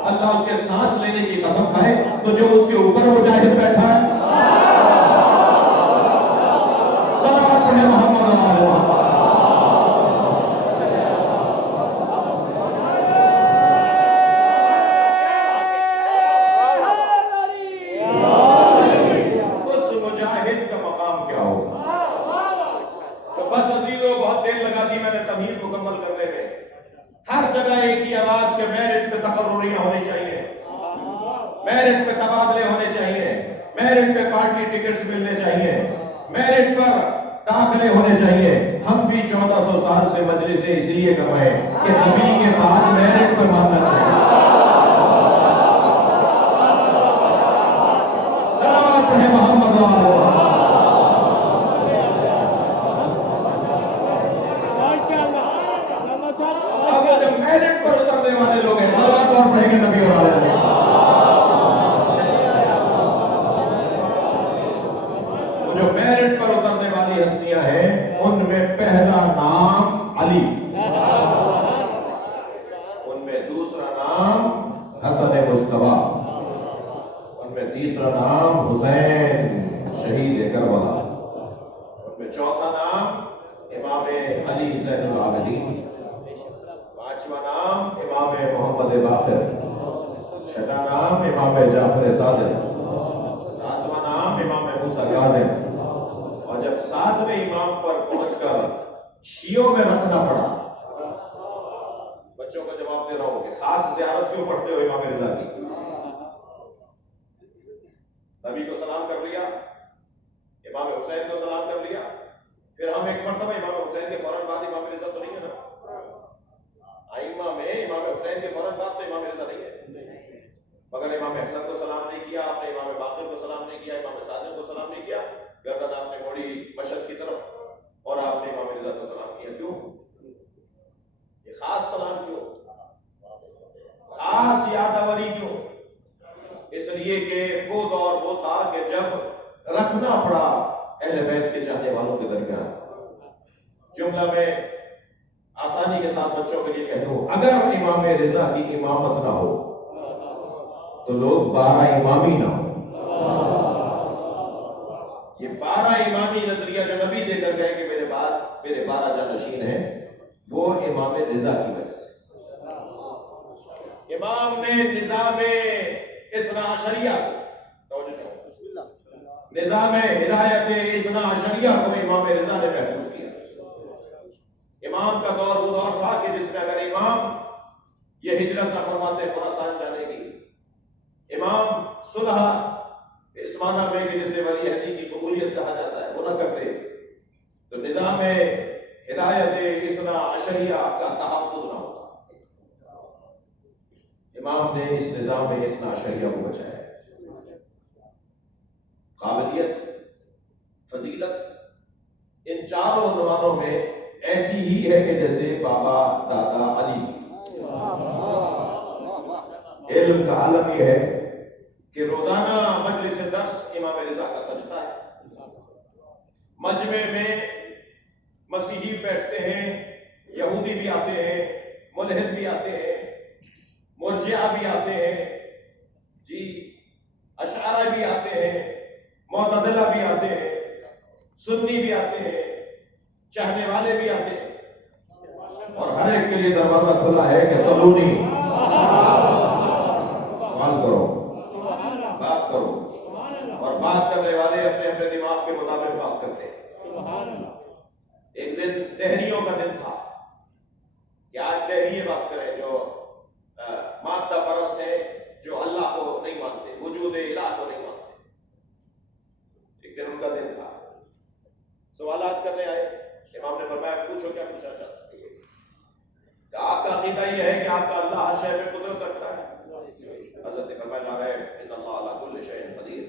اللہ اس کے سانس لینے کی قسم کھائے، تو جو اس کے اوپر مجاہد بیٹھا ہے صلوات پڑھے محمد آل محمد. اس مجاہد کا مقام کیا ہوگا؟ تو بس عزیزوں بہت دیر لگا دی میں نے تمہید مکمل کرنے میں. ہر جگہ ایک ہی آواز کے میرٹ پہ تقرریاں ہونی چاہیے، میرٹ پہ تبادلے ہونے چاہیے، میرٹ پہ پارٹی ٹکٹس ملنے چاہیے، میرٹ پر داخلے ہونے چاہیے. ہم بھی 1400 سال سے مجلسیں اس لیے کر رہے ہیں کہ نبی کے بعد میرٹ پہ ماننا چاہیے. صلوات پڑھے محمد آل محمد. میرٹ پر اترنے والے لوگ ہیں، صلوات اور پڑھیں گے نبی اور آل نبی. جو میرٹ پر اترنے والی ہستیاں ہیں ان میں پہلا نام علی، ان میں دوسرا نام حسن مجتبیٰ، ان میں تیسرا نام حسین شہید کربلا، ان میں چوتھا نام امام علی زین العابدین، پانچواں نام امام محمد باقر، چھٹا نام امام جعفر صادق، ساتواں نام امام موسیٰ کاظم. اور جب 7ویں امام پر پہنچ کر شیعوں میں رکھنا پڑا، بچوں کو جواب دے رہا ہوں کہ خاص زیارت کیوں پڑھتے ہو امام رضا کی؟ نبی کو سلام کر لیا، امام حسین کو سلام کر لیا، پھر ہم ایک مرتبہ امام حسین کے فوراً بعد امام رضا تو نہیں ہے نا؟ ائمہ میں امام حسین کے فوراً بعد تو امام رضا نہیں ہے، مگر امام حسن کو سلام نہیں کیا آپ نے، امام باقر کو سلام نہیں کیا، امام صادق کو سلام نہیں کیا، گردن آپ نے موڑی مشرق کی طرف اور آپ نے امام رضا کو سلام کیا. کیوں یہ خاص سلام کیوں، خاص یادآوری کیوں؟ اس لیے کہ وہ دور وہ تھا کہ جب رکھنا پڑا اہل بیت کے چاہنے والوں کے درمیان. جملہ میں آسانی کے ساتھ بچوں کے لیے کہہ دوں، اگر امام رضا کی امامت نہ ہو تو لوگ 12 امامی نہ ہو۔ یہ 12 امامی نظریہ جو نبی دے کر گئے کہ میرے بعد میرے 12 جانشین ہیں، وہ امام رضا کی وجہ سے۔ امام نے نظام اثنا عشریہ نظام ہدایت اثنا عشریہ کو امام رضا نے محفوظ کیا۔ امام کا دور وہ دور تھا کہ جس میں اگر امام یہ ہجرت نہ فرماتے خراسان جانے کی، امام صلح اس معنی میں کہ جسے ولی عہدی کی قبولیت کہا جاتا ہے وہ نہ کرتے تو نظام ہدایت اثنا عشریہ کا تحفظ نہ ہوتا۔ امام نے اس نظام اثنا عشریہ کو بچایا۔ قابلیت، فضیلت ان چاروں عنوانوں میں ایسی ہی ہے کہ جیسے بابا دادا علی کی۔ علم کا عالم یہ ہے کہ روزانہ مجلس درس امام رضا کا سجدہ ہے۔ مجمع میں مسیحی بیٹھتے ہیں، یہودی بھی آتے ہیں، ملحد بھی آتے ہیں، مرجعہ بھی آتے ہیں، جی اشاعرہ بھی آتے ہیں، معتزلہ بھی آتے ہیں، سنی بھی آتے ہیں، چاہنے والے بھی آتے ہیں، اور ہر ایک کے لیے دروازہ کھلا ہے کہ سلونی سوال کرو، بات کرو، اور بات کرنے والے اپنے اپنے دماغ کے مطابق بات کرتے ہیں۔ ایک دن دہریوں کا دن تھا کہ آج دہری یہ بات کریں جو مادہ پرست ہے، جو اللہ کو نہیں مانتے، وجود الہ کو نہیں مانتے۔ ایک دن ان کا دن تھا، سوالات کرنے آئے، امام نے فرمایا پوچھو کیا پوچھنا چاہتے ہیں؟ کہ آپ کا عقیدہ یہ ہے کہ آپ کا اللہ ہر شے میں قدرت رکھتا ہے؟ حضرت نے فرمایا لا ریب ان اللہ علی کل شیء قدیر۔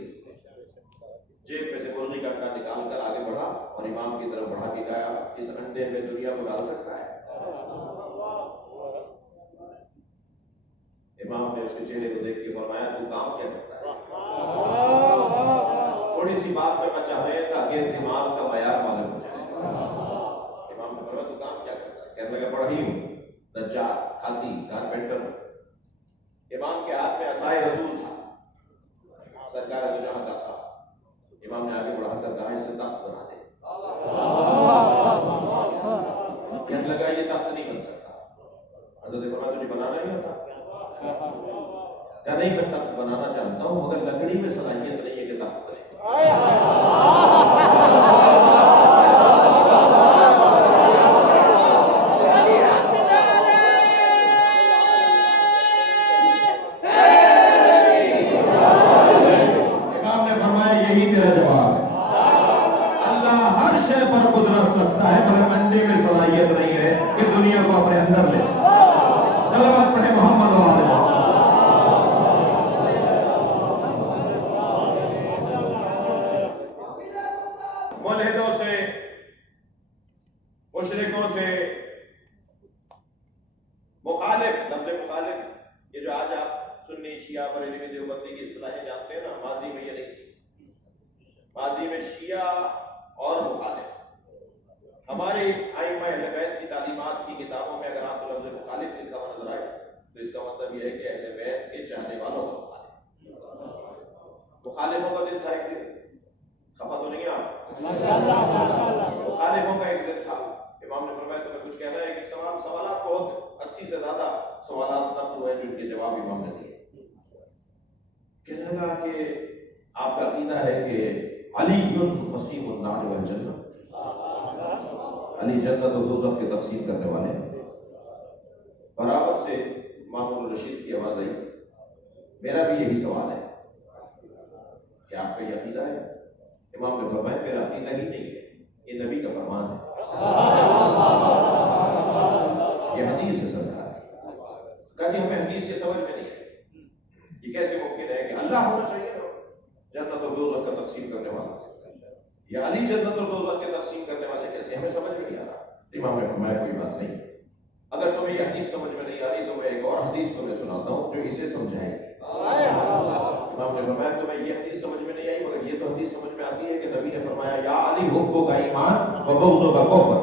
جیب میں سے مرغی کا انڈا نکال کر آگے بڑھا اور امام کی طرف بڑھا کے گیا، اس انڈے میں دنیا کو ڈال سکتا ہے؟ امام نے اس کے چہرے کو دیکھ کے فرمایا تو کام کیا کرتا ہے؟ تھوڑی سی بات کرنا چاہ رہے ہیں تاکہ دماغ کا معیار معلوم ہو جائے۔ امام نے فرمایا تو کام کیا کرتا ہے؟ کہنے لگا پڑھائی ہوں، نجار، کھاتی، کارپینٹر۔ امام کے ہاتھ میں عصائے رسول تھا، سرکار دو جہاں کا صاحب۔ امام نے آگے بڑھا کر کہا اس سے تخت بنا دے۔ کہنے لگا یہ تخت نہیں بن سکتا۔ حضرت نے فرمایا تجھے بنانا نہیں آتا؟ کہا نہیں میں تخت بنانا چاہتا ہوں مگر لکڑی میں صلاحیت نہیں ہے کہ تخت بنے۔ امام نے فرمایا یہی تیرا جواب ہے، اللہ ہر شے پر قدرت رکھتا ہے مگر انڈے میں صلاحیت نہیں ہے کہ دنیا کو اپنے اندر لے۔ صلوات پڑھے محمد و آل محمد۔ ملحدوں سے، مشرکوں سے، مخالف، لفظ مخالف یہ جو آج آپ سنی، شیعہ، بریلوی، دیوبندی کی اصطلاحیں جانتے ہیں نا، ماضی میں یہ نہیں تھی۔ ماضی میں شیعہ اور مخالف، ہمارے ائمہ اہل بیت کی تعلیمات کی کتابوں میں اگر آپ کو لفظ مخالف لکھا ہوا نظر آئے تو اس کا مطلب یہ ہے کہ اہل بیت کے چاہنے والوں کا مخالف۔ مخالفوں کا دن تھا ایک دن، خفا تو نہیں آپ؟ مخالفوں کا ایک دن تھا۔ امام نے فرمایا تمہیں کچھ کہنا ہے کہ سوالات بہت 80 سے زیادہ سوالات نقل ہوئے جن کے جواب امام نے دیے۔ کہنے لگا کہ آپ کا عقیدہ ہے کہ علی مسیح النار والجنہ، علی جنت و دوزخ کی تقسیم کرنے والے ہیں۔ برابر سے مامون الرشید کی آواز آئی، میرا بھی یہی سوال ہے کہ آپ کا یہ عقیدہ ہے؟ امام نے فرمایا میرا عقیدہ ہی نہیں ہے، یہ نبی کا فرمان ہے، یہ حدیث سے سمجھا ہے۔ کہا جی ہمیں حدیث سے سمجھ میں نہیں ہے، یہ کیسے ممکن ہے کہ اللہ ہونا چاہیے نا جنت اور دوزخ کا تقسیم کرنے والا، یا علی جنت اور دوزخ کے تقسیم کرنے والے کیسے؟ ہمیں سمجھ میں نہیں آ رہا۔ امام نے فرمایا کوئی بات نہیں، اگر تمہیں یہ حدیث سمجھ میں نہیں آ رہی تو میں ایک اور حدیث تمہیں سناتا ہوں جو اسے سمجھائے گی۔ امام نے فرمایا تمہیں یہ حدیث سمجھ میں نہیں آئی مگر یہ تو حدیث سمجھ میں آتی ہے کہ نبی نے فرمایا یا علی حبو کا ایمان و بغضو کا کفر،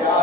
یا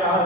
4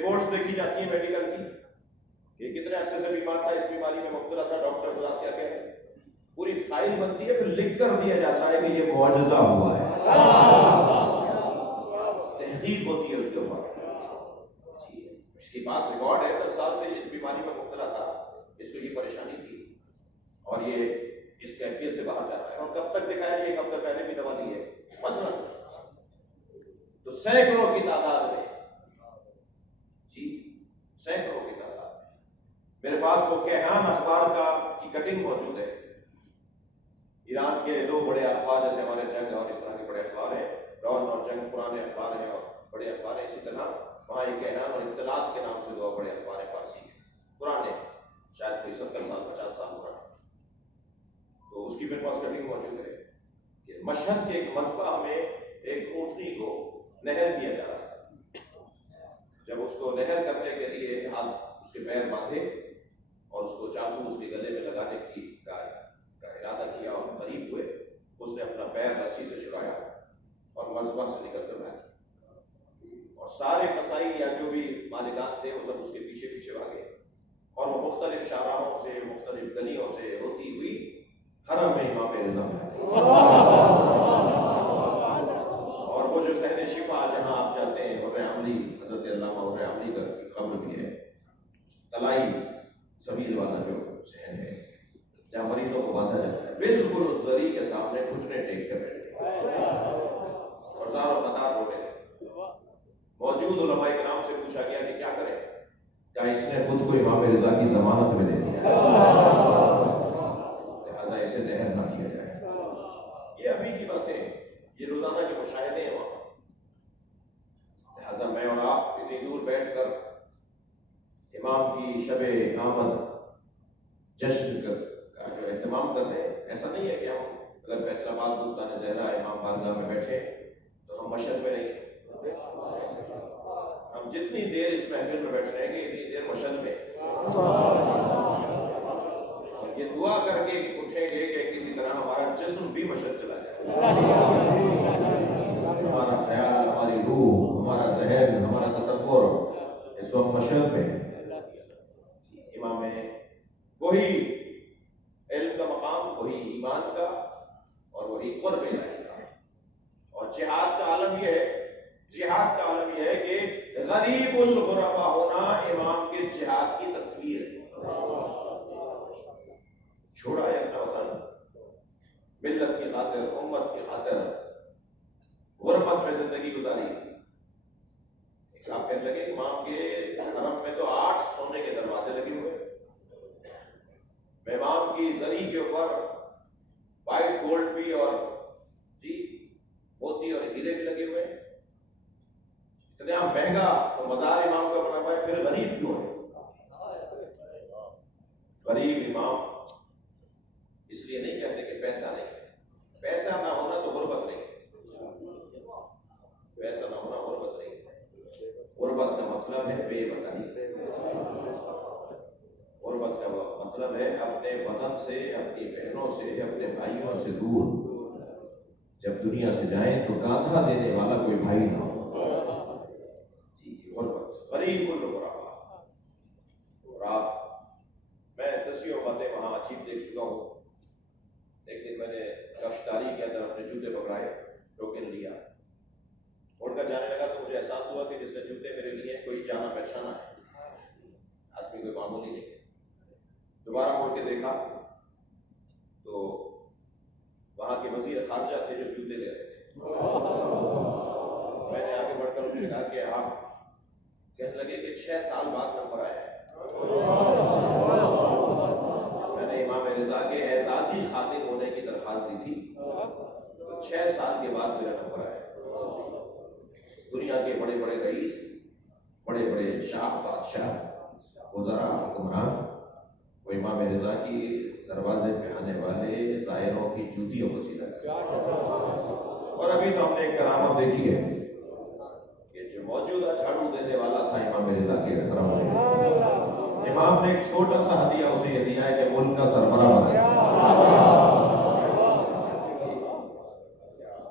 رپورٹس دیکھی جاتی ہیں میڈیکل کی کہ کتنے عرصے سے بیمار تھا, اس بیماری میں مبتلا تھا, ڈاکٹر بتاتے کیا کہتے ہیں, پوری فائل بنتی ہے, پھر لکھ کر دیا جاتا ہے کہ یہ معجزہ ہوا ہے, تحقیق ہوتی ہے اس کے اوپر. اس کے پاس ریکارڈ ہے 10 سال سے اس بیماری میں مبتلا تھا, اس کو یہ پریشانی تھی اور یہ اس کیفیت سے باہر جا رہا ہے, اور کب تک دکھایا, یہ ایک ہفتہ پہلے بھی دوا لی ہے مثلا. تو سینکڑوں کی تعداد میں, جی سینکڑوں کی تعداد میں. میرے پاس وہ کیہان اخبار کی کٹنگ موجود ہے. ایران کے 2 بڑے اخبار جیسے ہمارے جنگ اور اس طرح کے بڑے اخبار ہیں, ڈان اور جنگ پرانے اخبار ہیں اور بڑے اخبار ہیں, اسی طرح وہاں ایک کیہان اور اطلاعات کے نام سے 2 بڑے اخبار ہیں فارسی کے, پرانے, شاید کوئی 70 سال 50 سال پرانے. تو اس کی میرے پاس کٹنگ موجود ہے کہ مشہد کے ایک مذبح میں ایک اونٹنی کو نہر کیا جا رہا تھا. جب اس کو نہر کرنے کے لیے ہاتھ اس کے پیر باندھے اور اس کو چاقو اس کے گلے میں لگانے کی کا ارادہ کیا اور قریب ہوئے, اس نے اپنا پیر رسی سے چھڑایا اور مذبح سے نکل کر بھاگی, اور سارے قصائی یا جو بھی مالکان تھے وہ سب اس کے پیچھے پیچھے بھاگے, اور وہ مختلف شاہراہوں سے مختلف گلیوں سے ہوتی ہوئی حرم میں امام رضا میں, اور وہ جو صحن شفا جہاں آپ جاتے ہیں, اور عملی حضرت علامہ اور عملی کا قبر بھی ہے, تلائی سبیل والا جو صحن ہے جہاں مریضوں کو باندھا جاتا ہے, بالکل اس زری کے سامنے گھٹنے ٹیک کر بیٹھے اور زار و قطار ہو گئے. موجود علماء کرام سے پوچھا گیا کہ کیا کریں, کیا اس نے خود کو امام رضا کی ضمانت میں دے دیا, لہذا اسے نہر نہ کیا جائے. یہ ابھی کی باتیں, یہ روزانہ کے مشاہدے ہیں وہاں. لہذا میں اور آپ اتنی دور بیٹھ کر امام کی شب آمد جشن کا جو اہتمام کر رہے ہیں, ایسا نہیں ہے کہ ہم اگر فیصل آباد بستان زہرا امام بارگاہ میں بیٹھے تو ہم مشہد میں نہیں, ہم جتنی دیر اس محفل میں بیٹھ رہے ہیں اتنی دیر مشہد میں, اور یہ دعا کر کے اٹھیں گے کہ کسی طرح ہمارا جسم بھی مشہد چلا جائے, ہمارا خیال, ہماری روح, ہمارا ذہن, ہمارا تصور اس وقت مشہد میں. امام وہی علم کا مقام, وہی ایمان کا, اور وہی قرب الہی کا. اور جہاد کا عالم یہ ہے, جہاد کا عالم یہ ہے کہ غریب الغربا ہونا امام کے جہاد کی تصویر ہے. چھوڑا ہے اپنا وطن, ملت کی خاطر, امت کی خاطر غربت میں زندگی گزاری. ایک صاحب کہنے لگے امام کے حرم میں تو 8 سونے کے دروازے لگے ہوئے, امام کی زری کے اوپر وائٹ گولڈ بھی اور جی موتی اور ہیرے بھی لگے ہوئے ہیں. اتنا مہنگا تو مزار امام کا بنا ہوا ہے, پھر غریب کیوں ہے؟ غریب امام اس لیے نہیں کہتے کہ پیسہ نہیں, پیسہ نہ ہونا تو غربت نہیں, پیسہ نہ ہونا غربت نہیں. غربت کا مطلب ہے بے وطنی, غربت کا مطلب ہے اپنے وطن سے, اپنی بہنوں سے, اپنے بھائیوں سے دور. جب دنیا سے جائیں تو کاندھا دینے والا کوئی بھائی نہ ہو. غربت, غریب الغربا. اور آپ, میں 10 باتیں وہاں عجیب دیکھ چکا ہوں. ایک دن میں نے گشتاری کے اندر اپنے جوتے پکڑائے, ٹوکن لیا, اڑ کر جانے لگا تو مجھے احساس ہوا کہ جس نے جوتے میرے لیے کوئی جانا پہچانا ہے, آدمی کوئی معمولی نہیں. دوبارہ مڑ کے دیکھا تو وہاں کے وزیر خارجہ تھے جو جوتے لے رہے تھے. میں نے آگے بڑھ کر ان سے کہا کہ آپ, کہنے لگے کہ 6 سال بعد نمبر آیا ہے. میں نے امام رضا کے اعزازی خادم ہونے کی درخواست دی تھی, تو 6 سال کے بعد میرا نمبر آیا. دنیا کے بڑے بڑے رئیس, بڑے بڑے شاہ, بادشاہ, وزراء, حکمران, وہ امام رضا کی دروازے پہ آنے والے زائروں کی جوتیوں کو سیدھا کرتے. اور ابھی تو ہم نے ایک کرامت دیکھی ہے کہ جو موجودہ جھاڑو دینے والا تھا امام رضا کے حرم میں, امام نے ایک چھوٹا سا ہدیہ اسے یہ دیا ہے کہ ملک کا سربراہ بنا.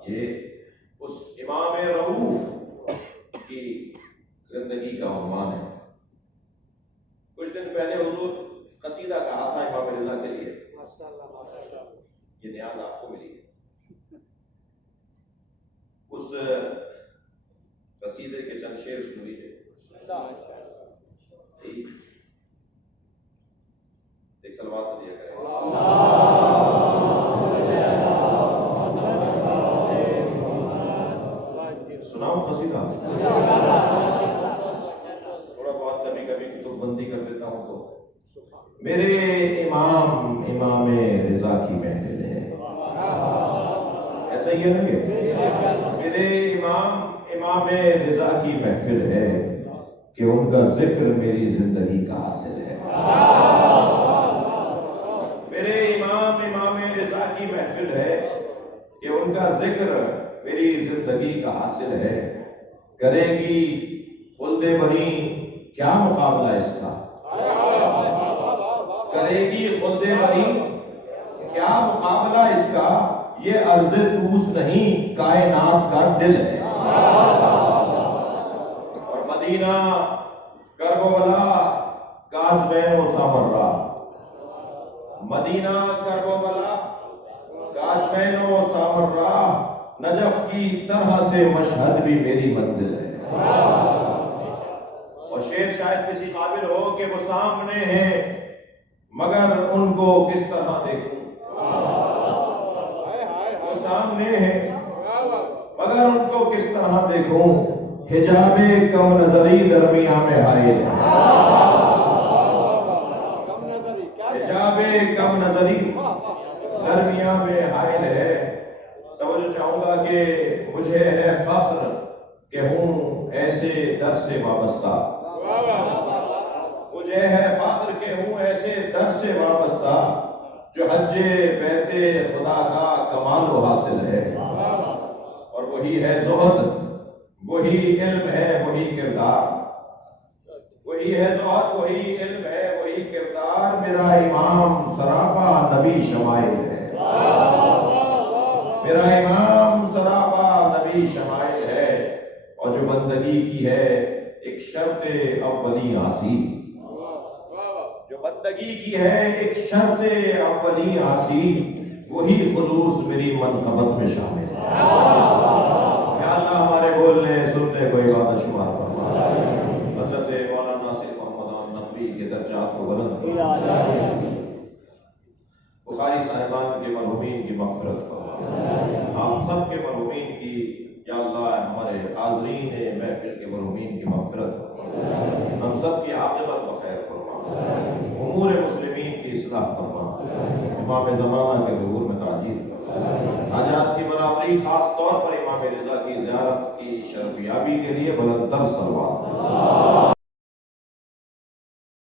یہ اس امام رؤوف کی زندگی کا عنوان ہے. دن پہلے حضور قصیدہ کہا تھا امام رضا کے لیے، یہ نیاز آپ کو ملی ہے۔ اس قصیدے کے چند شعر سن لیجیے۔ ایک صلوات دیا کریں۔ سناؤ قصیدہ؟ تھوڑا بہت کبھی کبھی کتب بندی کر دیتا ہوں تو۔ میرے امام امام رضا کی محفل ہے، ایسا ہی ہے نا یہ؟ میرے امام امام رضا کی محفل ہے کہ ان کا ذکر میری زندگی کا حاصل ہے۔ میرے امام امام رضا کی محفل ہے کہ ان کا ذکر میری زندگی کا حاصل ہے۔ کرے گی خلد بنی کیا مقابلہ اس کا، کرے گی خلد بنی کیا مقابلہ اس کا، یہ عرض توس نہیں کائنات کا دل ہے۔ اور مدینہ کرب و بلا کاظمین و سامرہ، مدینہ کرب و بلا کاظمین و سامرہ، نجف کی طرح سے مشہد بھی میری منزل ہے۔ اور شعر شاید کسی قابل ہو کہ وہ سامنے ہیں مگر ان کو کس طرح دیکھوں، وہ سامنے ہیں مگر ان کو کس طرح دیکھوں، حجاب کم نظری درمیان میں حائل ہے، حجاب کم نظری درمیان میں حائل ہے۔ توجہ چاہوں گا کہ مجھے ہے فخر کہ ہوں ایسے در سے وابستہ، مجھے ہے فخر کہ ہوں ایسے در سے وابستہ جو حج بیت خدا کا کمال و حاصل ہے۔ اور وہی ہے زہد، وہی علم ہے، وہی کردار، وہی ہے زہد، وہی علم ہے، وہی کردار، میرا امام سراپا نبی شمائل ہے، میرا امام سراپا نبی شمائل ہے۔ اور جو بندگی کی ہے ایک شرط اولی آسی، جو بندگی کی ہے ایک شرط اولی آسی، وہی خلوص میری منقبت میں شامل ہے۔ یا اللہ ہمارے بولنے سننے کو عبادت شمار فرما، حضرت مولانا ناصر محمد نقوی کے درجات کو بلند فرما، بخاری صاحبان کے مرحومین کی مغفرت فرما، آپ سب کے مرحومین کی یا اللہ ہمارے حاضرین محفل کے مرحومین کی مغفرت فرما، ہم سب کی عاقبت بخیر فرما، امور مسلمین کی اصلاح فرما، امام زمانہ کے ظہور میں تعجیل فرما، حاجات کی برابری، خاص طور پر امام رضا کی زیارت کی شرفیابی کے لیے بلند تر صلوات۔